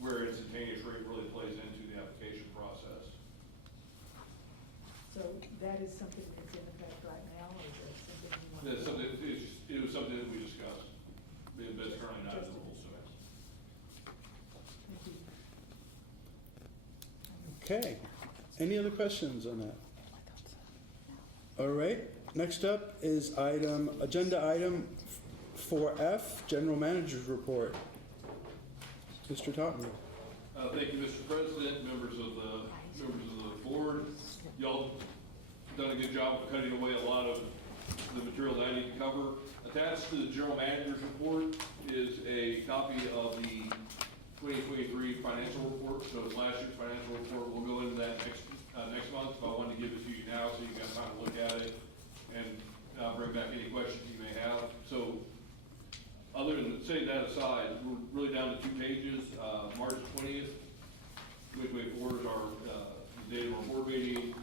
where instantaneous rate really plays into the application process. So that is something that's in effect right now, or is that something you want? That's something, it was something that we discussed, but it's currently not in the rules, so. Thank you. Okay. Any other questions on that? All right. Next up is agenda item 4F, General Manager's Report. Mr. Totten. Thank you, Mr. President, members of the board. Y'all done a good job of cutting away a lot of the material that I need to cover. Attached to the General Manager's Report is a copy of the 2023 financial report. So it's last year's financial report. We'll go into that next month, but I wanted to give it to you now so you got time to look at it and bring back any questions you may have. So other than setting that aside, we're really down to 2 pages. March 20th, 2024 is our the date of our board meeting.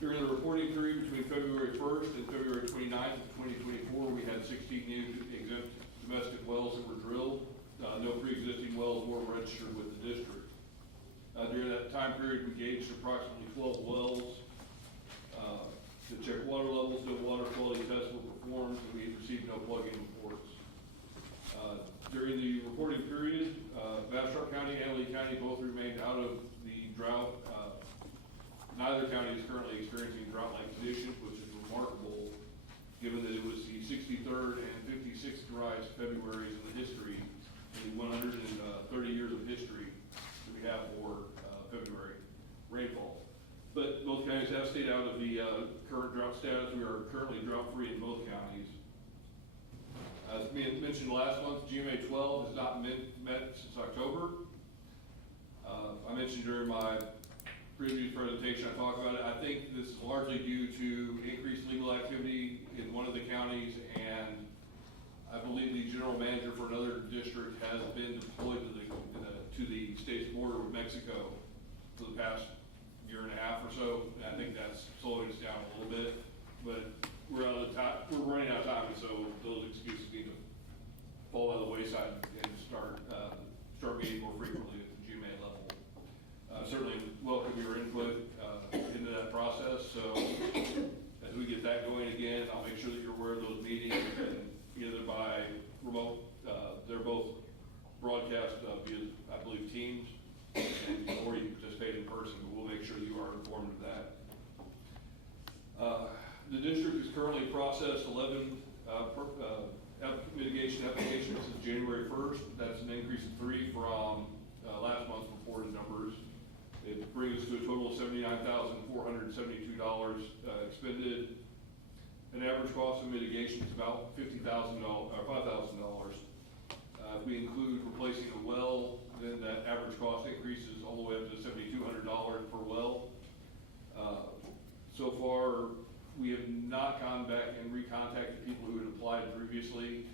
During the reporting period between February 1st and February 29th of 2024, we had 16 new exempt domestic wells that were drilled. No pre-existing wells were registered with the district. During that time period, we gauged approximately 12 wells to check water levels. No water quality tests were performed, and we received no plug-in reports. During the reporting period, Bastrop County and Lee County both remained out of the drought. Neither county is currently experiencing drought-like conditions, which is remarkable, given that it was the 63rd and 56th driest Februaries in the history, in the 130 years of history that we have for February rainfall. But both counties have stayed out of the current drought status. We are currently drought-free in both counties. As mentioned last month, GMA 12 has not met since October. I mentioned during my previous presentation, I talked about it. I think this is largely due to increased legal activity in one of the counties, and I believe the general manager for another district has been deployed to the state's border with Mexico for the past year and a half or so. And I think that's slowing us down a little bit, but we're running out of time, and so those excuses need to fall by the wayside and start meeting more frequently at the GMA level. Certainly welcome your input into that process. So as we get that going again, I'll make sure that you're aware of those meetings, and either by remote, they're both broadcast via, I believe, Teams, or you can participate in person, but we'll make sure you are informed of that. The district has currently processed 11 mitigation applications since January 1st. That's an increase of 3 from last month's reported numbers. It brings us to a total of $79,472 expended. An average cost of mitigation is about $5,000. If we include replacing a well, then that average cost increases all the way up to $7,200 per well. So far, we have not gone back and recontacted people who had applied previously.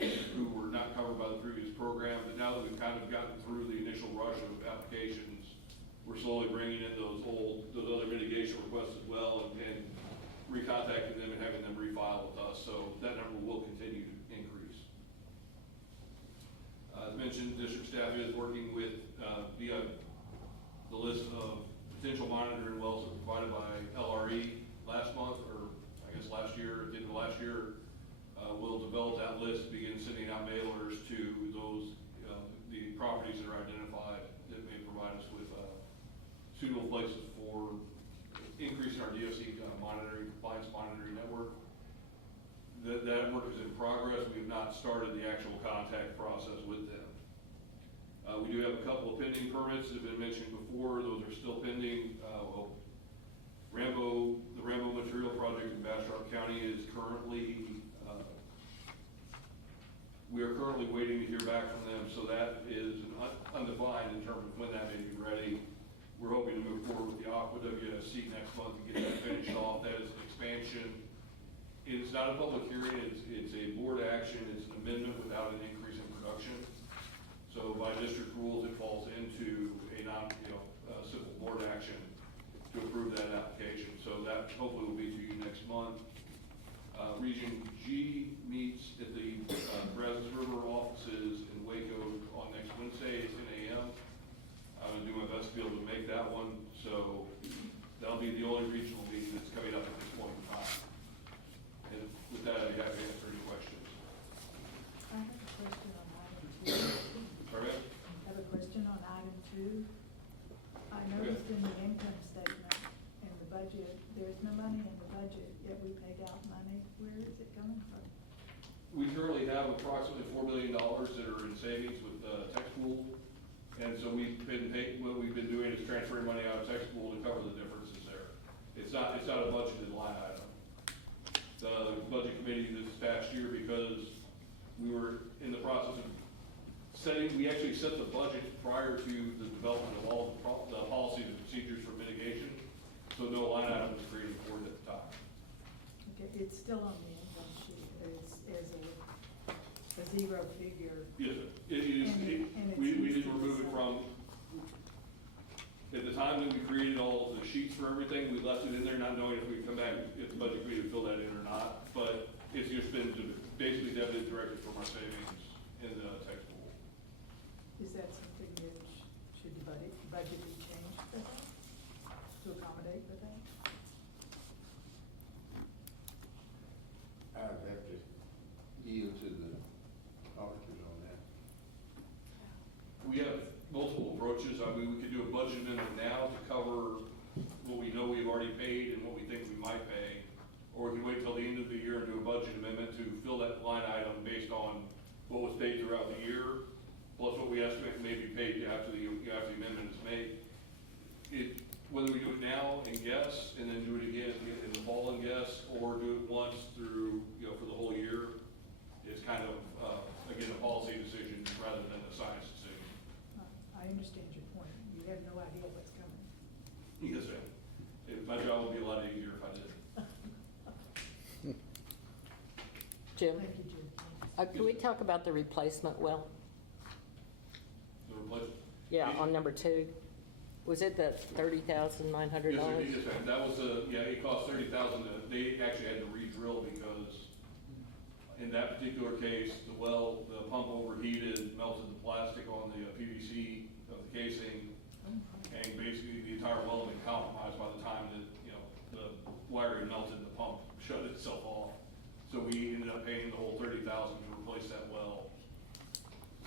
who were not covered by the previous program, but now that we've kind of gotten through the initial rush of applications, we're slowly bringing in those other mitigation requests as well, and recontacting them and having them refile with us, so that number will continue to increase. As mentioned, district staff is working with, via the list of potential monitoring wells that were provided by LRE last month, or I guess last year, at the end of last year. We'll develop that list, begin sending out mailers to those, the properties that are identified that may provide us with suitable places for increasing our DFC monitoring, compliance monitoring network. That work is in progress. We have not started the actual contact process with them. We do have a couple of pending permits that have been mentioned before. Those are still pending. The Rambo Material Project in Bastrop County is currently, we are currently waiting to hear back from them, so that is undefined in terms of when that may be ready. We're hoping to move forward with the Aqua WSC next month to get that finished off. That is an expansion. It's not a public hearing, it's a board action, it's an amendment without an increase in production. So by district rules, it falls into a simple board action to approve that application. So that hopefully will be to you next month. Region G meets at the Brazos River offices in Waco on next Wednesday at 10 a.m. I'm gonna do my best to be able to make that one, so that'll be the only regional meeting that's coming up at this point in time. And with that, I'd be happy to answer any questions. I have a question on item two. Sorry? I have a question on item two. I noticed in the income statement and the budget, there's no money in the budget, yet we paid out money. Where is it coming from? We currently have approximately $4 million that are in savings with tax pool. And so what we've been doing is transferring money out of tax pool to cover the differences there. It's not a budgeted line item. The budget committee this past year, because we were in the process of we actually set the budget prior to the development of all the policies and procedures for mitigation. So no line item was created for it at the time. Okay, it's still on the income sheet as a zero figure. Yes, it is. And it's We used didn't to remove it decide. from, at the time that we created all of the sheets for everything, we left it in there not knowing if we'd come back, if the budget committee would fill that in or not. But it's just been basically debited directly from our savings in the tax pool. Is that something that should the budget be changed for that, to accommodate for that? I'd have to yield to the auditors on that. We have multiple approaches. I mean, we could do a budget amendment now to cover what we know we've already paid and what we think we might pay. Or we could wait till the end of the year and do a budget amendment to fill that line item based on what was paid throughout the year, plus what we estimate may be paid after the amendment is made. Whether we do it now and guess, and then do it again in the fall and guess, or do it once through, for the whole year, is kind of, again, a policy decision rather than a science decision. I understand your point. You have no idea what's coming. Yes, ma'am. My job would be a lot easier if I did. Jim, Thank you, Jim. can we talk about the replacement well? The replacement. Yeah, on number 2. Was it the $30,900? Yes, sir. Yes, ma'am. That was it cost $30,000. They actually had to re-drill because in that particular case, the pump overheated, melted the plastic on the PVC of the casing, and basically the entire well had been compromised by the time that, the wiring melted, the pump shut itself off. So we ended up paying the whole $30,000 to replace that well.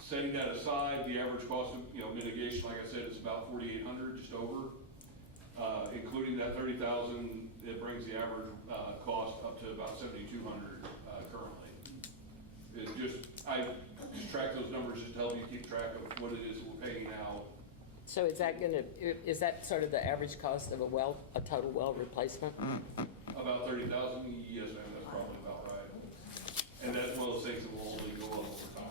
Setting that aside, the average cost of, mitigation, like I said, is about $4,800, just over. Including that $30,000, it brings the average, cost up to about $7,200, currently. I just track those numbers just to help you keep track of what it is that we're paying now. So is that sort of the average cost of a total well replacement? About $30,000, yes, ma'am, that's probably about right. And that's one of those things that will only go up over time.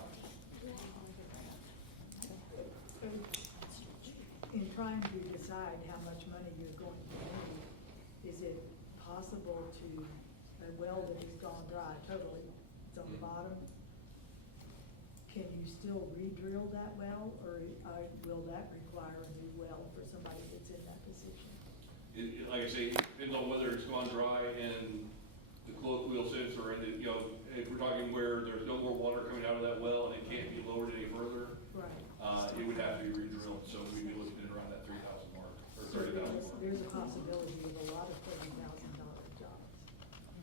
In trying to decide how much money you're going to need, is it possible to, a well that has gone dry totally, it's on the bottom, can you still re-drill that well, or will that require a new well for somebody that's in that position? Like I say, it depends on whether it's gone dry in the colloquial sense or in the, if we're talking where there's no more water coming out of that well and it can't be lowered any further, Right. it would have to be re-drilled, so we'd be looking at around that 3,000 mark, or So 30,000 mark. there's a possibility of a lot of $30,000 jobs.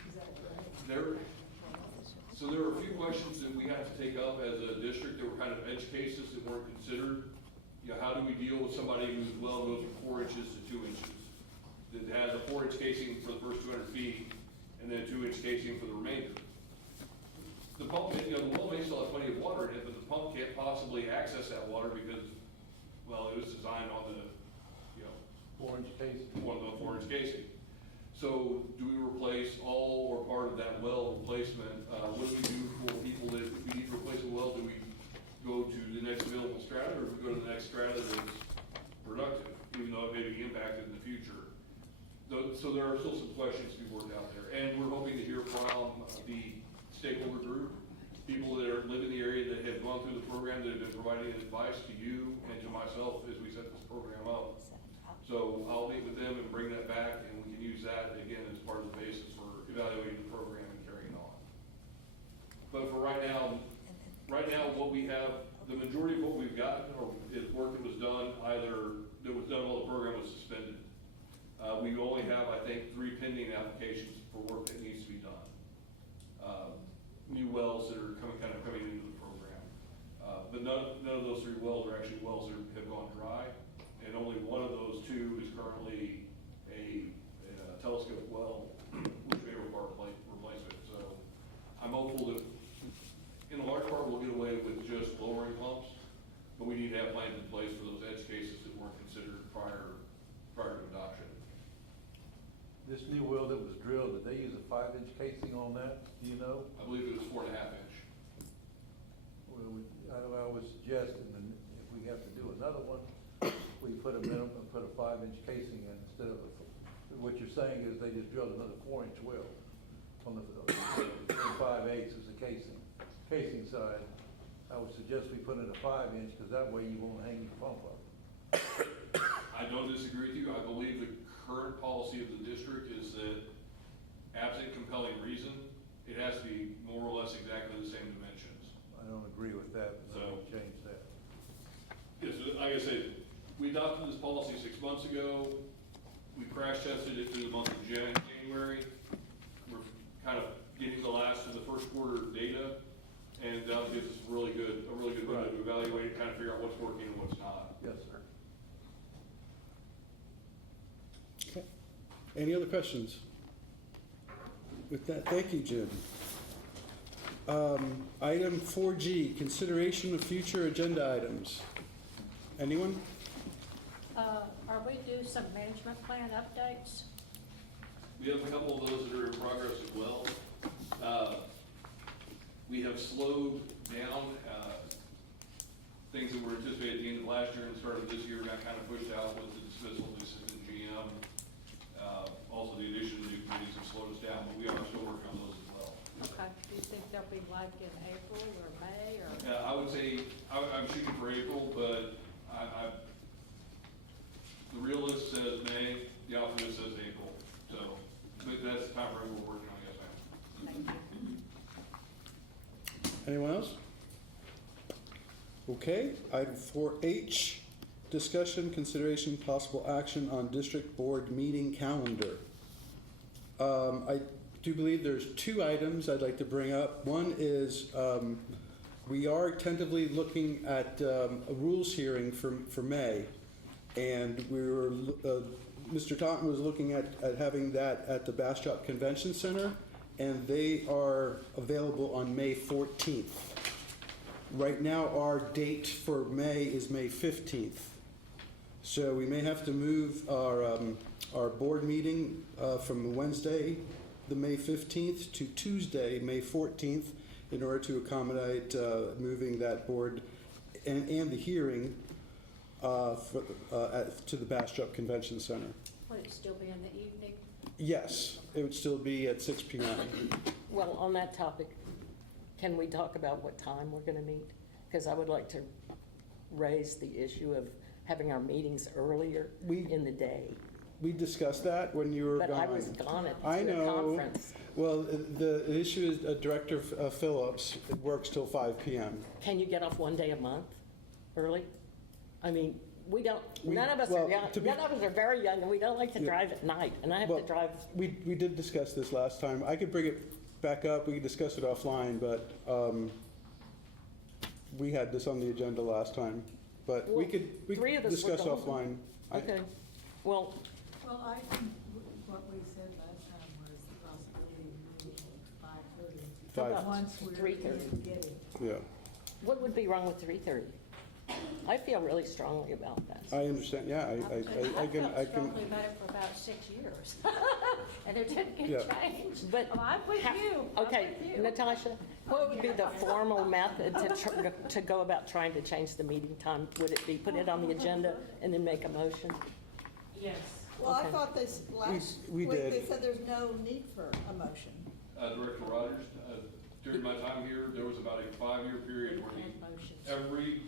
Is that right? So there are a few questions that we have to take up as a district that were kind of edge cases that weren't considered. How do we deal with somebody whose well goes from 4 inches to 2 inches? That has a 4-inch casing for the first 200 feet and then a 2-inch casing for the remainder. The pump, the well may still have plenty of water in it, but the pump can't possibly access that water because, well, it was designed on the, 4-inch casing. one of the 4-inch casing. So do we replace all or part of that well replacement? What do we do for people that, if we need to replace a well, do we go to the next available strata, or do we go to the next strata that's productive, even though it may be impacted in the future? So there are still some questions to be worked out there, and we're hoping to hear from the stakeholder group, people that live in the area that have gone through the program, that have been providing advice to you and to myself as we set this program up. So I'll meet with them and bring that back, and we can use that again as part of the basis for evaluating the program and carrying on. But for right now, what we have, the majority of what we've gotten is work that was done while the program was suspended. We only have, I think, 3 pending applications for work that needs to be done. New wells that are coming into the program. But none of those 3 wells are actually wells that have gone dry. And only one of those 2 is currently a telescope well, which may require replacement. So I'm hopeful that in a large part we'll get away with just lowering pumps, but we need to have plans in place for those edge cases that weren't considered prior to adoption. This new well that was drilled, did they use a 5-inch casing on that? Do you know? I believe it was 4.5 inch. Well, I would suggest that if we have to do another one, we put a 5-inch casing in instead of what you're saying is they just drilled another 4-inch well on the 5/8 is the casing side. I would suggest we put in a 5-inch, because that way you won't hang your pump up. I don't disagree with you. I believe the current policy of the district is that absent compelling reason, it has to be more or less exactly the same dimensions. I don't agree with that, but So- we'll change that. Yes, like I said, we adopted this policy 6 months ago. We crash tested it through the month of January. We're kind of getting the last of the first quarter data, and that gives us a really good way Right. to evaluate it, kind of figure out what's working and what's not. Yes, sir. Okay. Any other questions? With that, thank you, Jim. Item 4G, consideration of future agenda items. Anyone? Are we due some management plan updates? We have a couple of those that are in progress as well. We have slowed down things that were anticipated at the end of last year and started this year, got kind of pushed out with the dismissal of the assistant GM. Also, the addition of new committees have slowed us down, but we are still working on those as well. Okay, do you think they'll be like in April or May or? I would say, I'm shooting for April, but the realist says May, the optimist says April. So, but that's the time frame we're working on, yes, ma'am. Thank you. Anyone else? Okay, item 4H, discussion, consideration, possible action on district board meeting calendar. I do believe there's 2 items I'd like to bring up. One is we are tentatively looking at a rules hearing for May, and Mr. Taunton was looking at having that at the Bastrop Convention Center, and they are available on May 14th. Right now, our date for May is May 15th. So we may have to move our board meeting from Wednesday, the May 15th, to Tuesday, May 14th, in order to accommodate moving that board and the hearing to the Bastrop Convention Center. Would it still be in the evening? Yes, it would still be at 6 p.m. Well, on that topic, can we talk about what time we're gonna meet? because I would like to raise the issue of having our meetings earlier We- in the day. We discussed that when you were gone. But I was gone at I the know. conference. Well, the issue is Director Phillips, it works till 5 PM. Can you get off one day a month early? I mean, we don't, We- none of us well, are young, to be- none of us are very young, and we don't like to Yeah. drive at night, and I have to Well, drive. We did discuss this last time. I could bring it back up, we could discuss it offline, but we had this on the agenda last time. But we Well, could three of us were discuss gone. offline. Okay, well, Well, I think what we said last time was the possibility of moving to 5:30. how about Once we're 3:30? in Giddings. Yeah, What would be wrong with 3:30? I feel really strongly about that. I understand, yeah, I felt can, strongly about it for about 6 years, and it didn't Yeah. get changed. But Well, I'm with how- you. I'm Okay, with you. Natasha, what would be the formal method to go about trying to change the meeting time? Would it be put it on the agenda and then make a motion? Yes. Well, I Okay. thought this last we week, did. they said there's no need for a motion. Director Rogers, during my time here, there was about a 5-year period where And motions. every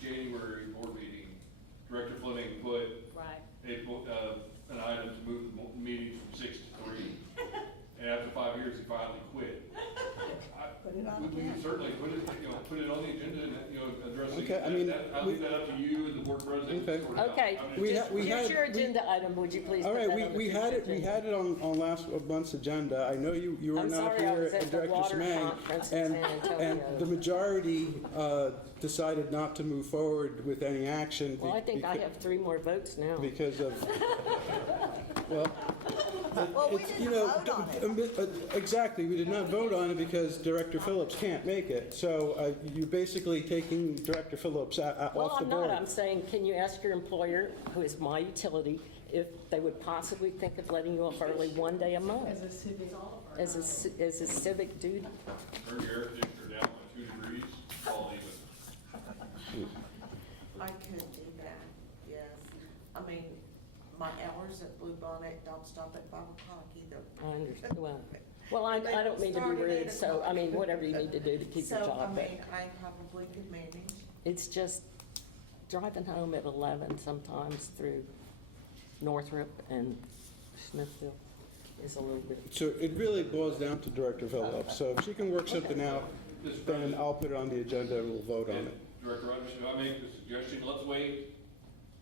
January board meeting, Director Fleming put Right. an item to move the meeting from 6 to 3. And after 5 years, he finally quit. Put it on We again. can certainly put it on the agenda and, address it. Okay, I mean, I'll leave that up to you and the board president. to Okay. sort it out. Okay, I mean, We just- ha- we here's had- your we- agenda item, would you please all put right, that on the we had it, future agenda? on last month's agenda. I know you were I'm not sorry, I here was at the Director water Semang. conference in San And the Antonio. majority decided not to move forward with any action. Well, I think I have 3 more votes now. Because of, well, Well, we it's, didn't you know, vote on it. exactly, we did not vote on it because Director Phillips can't make it. So you're basically taking Director Phillips Well, off the I'm board. not, I'm saying, can you ask your employer, who is my utility, if they would possibly think of letting you off early one day a month As a civic. as a civic duty? Turn your air conditioner down by 2 degrees, all even. I could do that, yes. I mean, my hours at Blue Bonnet don't stop at 5 o'clock either. I understand, well, I don't mean to be Started rude, at so, I mean, o'clock. whatever you need to do to keep your So, job, I but mean, I probably could manage. it's just driving home at 11 sometimes through Northrop and Smithville is a little bit, So it really boils down to Director Phillips. So if she can work something out, Mr. then President, I'll put it on the agenda and we'll vote on and it. Director Rogers, should I make the suggestion, let's wait,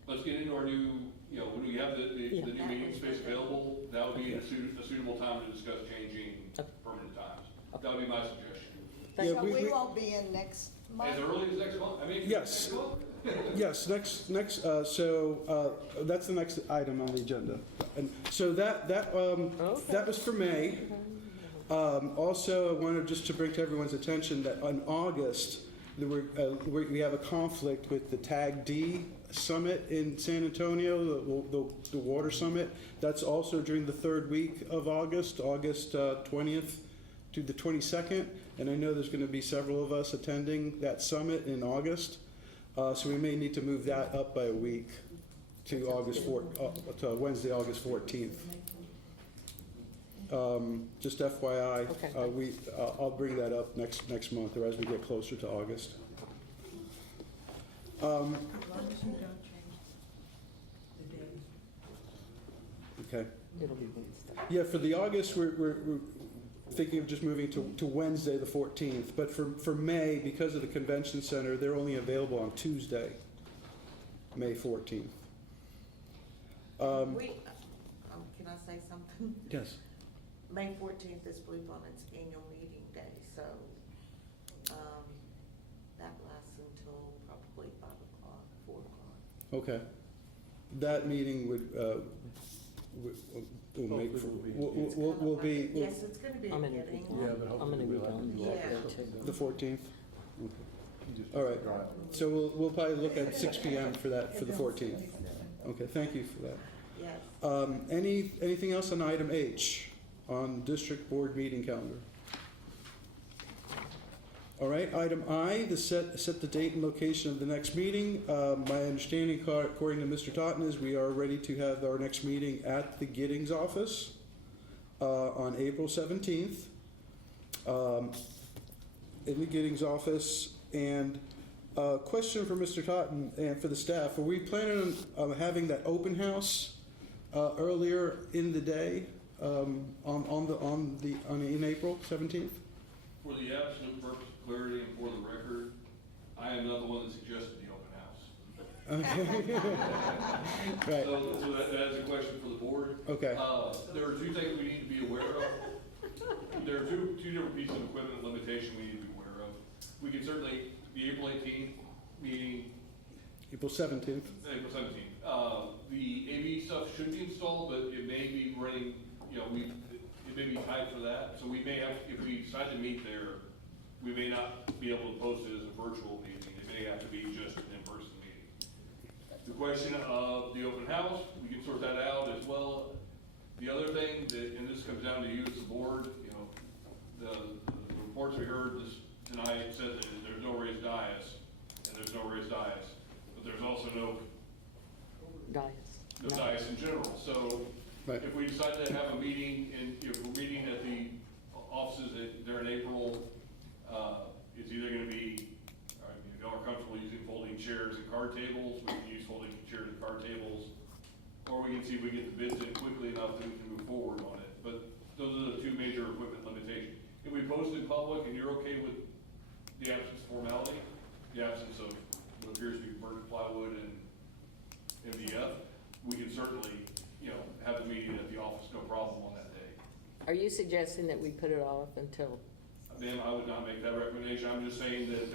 let's get into our new, when we have the Yeah. new meeting space available, that would be a suitable time to discuss changing permanent times. That would be my suggestion. Thank Yeah, So we- we won't be in next month. As early as next month, I mean. Yes. next month? Yes, so that's the next item on the agenda. And so that was for May. Also, I wanted just to bring to everyone's attention that in August, we have a conflict with the TAG D Summit in San Antonio, the water summit. That's also during the 3rd week of August, August 20th to the 22nd. And I know there's going to be several of us attending that summit in August. So we may need to move that up by a week to to Wednesday, August 14th. Just FYI, Okay. I'll bring that up next month or as we get closer to August. As long as you don't change the date. Okay. it'll be Wednesday. Yeah, for the August, we're thinking of just moving to Wednesday, the 14th. But for May, because of the convention center, they're only available on Tuesday, May 14th. Can I say something? Yes. May 14th is Blue Bonnet's annual meeting day, so that lasts until probably 5 o'clock, 4 o'clock. Okay. That meeting will make, will be Yes, it's going to be I'm a gonna be Giddings. gone. I'm gonna be gone Yeah. that day too. the 14th? All right. So we'll probably look at 6 PM for that, for the 14th. Okay, thank you for that. Yes. Anything else on item H on district board meeting calendar? All right, item I, set the date and location of the next meeting. My understanding, according to Mr. Totten, is we are ready to have our next meeting at the Giddings office on April 17th. In the Giddings office, and Question for Mr. Totten and for the staff. Are we planning on having that open house earlier in the day in April 17th? For the absolute purpose of clarity and for the record, I am not the one that suggested the open house. Okay. Right. So that is a question for the board. Okay. There are two things we need to be aware of. There are two different pieces of equipment limitation we need to be aware of. We can certainly, the April 18th meeting, April 17th. April 17th, the AV stuff should be installed, but it may be running, it may be tied for that. So we may have, if we decide to meet there, we may not be able to post it as a virtual meeting. It may have to be just an in-person meeting. The question of the open house, we can sort that out as well. The other thing that, and this comes down to you as the board, the reports we heard tonight said that there's no raised dais, and there's no raised dais, but there's also no dais in general. So Right. if we decide to have a meeting, and if we're meeting at the offices there in April, it's either going to be, if y'all are comfortable using folding chairs and card tables, we can use folding chairs and card tables, or we can see if we get the bids in quickly enough that we can move forward on it. But those are the two major equipment limitations. If we post in public and you're okay with the absence of formality, the absence of what appears to be burnt plywood and MDF, we can certainly, have the meeting at the office, no problem on that day. Are you suggesting that we put it off until, Ma'am, I would not make that recommendation. I'm just saying that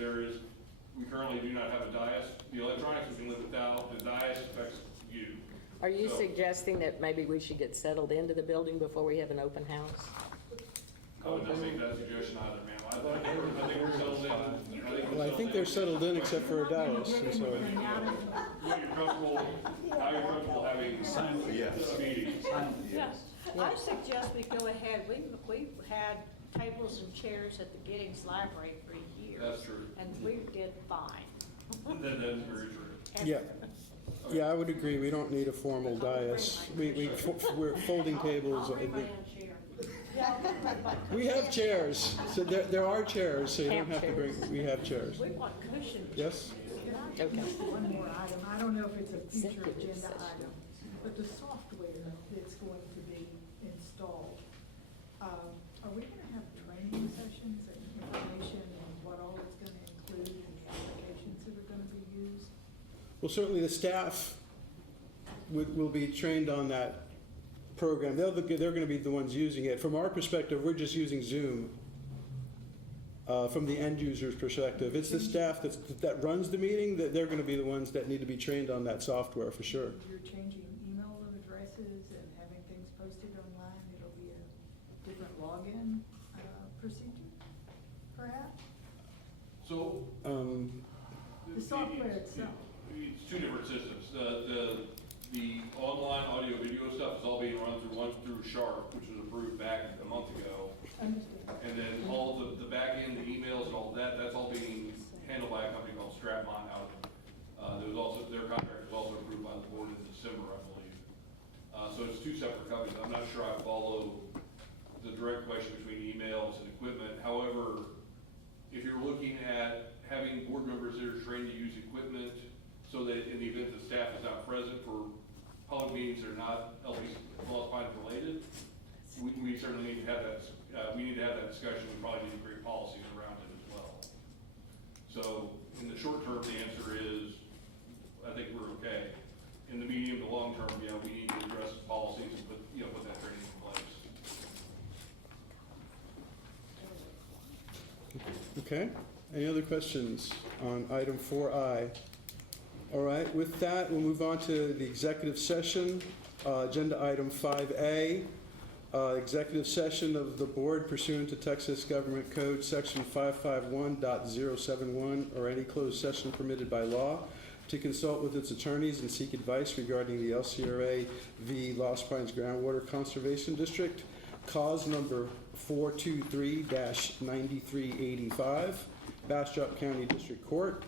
we currently do not have a dais. The electronics we can live without, the dais affects you. are you So- suggesting that maybe we should get settled into the building before we have an open house? I would not make that suggestion either, ma'am. I think we're settled in. Well, I think they're settled in except for a dais. Get I'm sorry. anything out of it. What you're comfortable, how you're comfortable having a meeting. Yeah, I suggest we go ahead, we've had tables and chairs at the Giddings Library for years. That's true. And we did fine. That is very true. And- Yeah. Yeah, I would agree. We don't need a formal dais. We're folding tables. I'll bring my own chair. Yeah, I'll bring my We have chairs. So there are chairs, so you don't have to bring, we have chairs. We want cushions. Yes? Can I Okay. ask one more item? I don't know if it's a future Executive agenda session. item, but the software that's going to be installed, are we gonna have training sessions and information on what all it's gonna include and the applications that are gonna be used? Well, certainly the staff will be trained on that program. They're going to be the ones using it. From our perspective, we're just using Zoom. From the end user's perspective, it's the staff that runs the meeting, that they're going to be the ones that need to be trained on that software for sure. You're changing email addresses and having things posted online, it'll be a different login procedure, perhaps? So. The software itself. It's two different systems. The online audio video stuff is all being run through Sharp, which was approved back a month ago. Understood. And then all the back end, the emails and all that, that's all being handled by a company called Strapmine out of, there was also, their contract was also approved by the board in December, I believe. So it's two separate companies. I'm not sure I follow the direct question between emails and equipment. However, if you're looking at having board members that are trained to use equipment so that in the event the staff is not present for public meetings that are not LPC qualified and related, we certainly need to have that, we need to have that discussion. We probably need to create policies around it as well. So in the short term, the answer is, I think we're okay. In the medium to long term, we need to address the policies and put that training in place. Okay. Any other questions on item 4I? All right, with that, we'll move on to the executive session. Agenda item 5A, executive session of the board pursuant to Texas Government Code Section 551.071 or any closed session permitted by law to consult with its attorneys and seek advice regarding the LCRA v. Lost Pines Groundwater Conservation District, cause number 423-9385, Bastrop County District Court,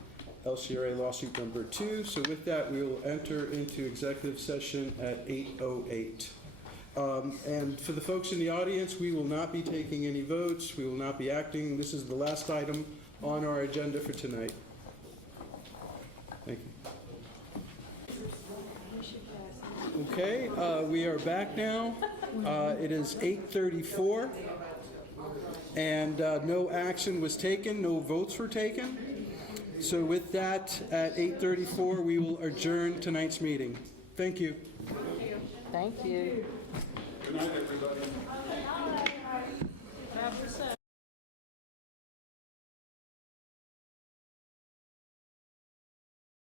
LCRA lawsuit number 2. So with that, we will enter into executive session at 8:08. And for the folks in the audience, we will not be taking any votes. We will not be acting. This is the last item on our agenda for tonight. Okay, we are back now. It is 8:34, and no action was taken, no votes were taken. So with that, at 8:34, we will adjourn tonight's meeting. Thank you. Thank you. Good night, everybody. Have percent.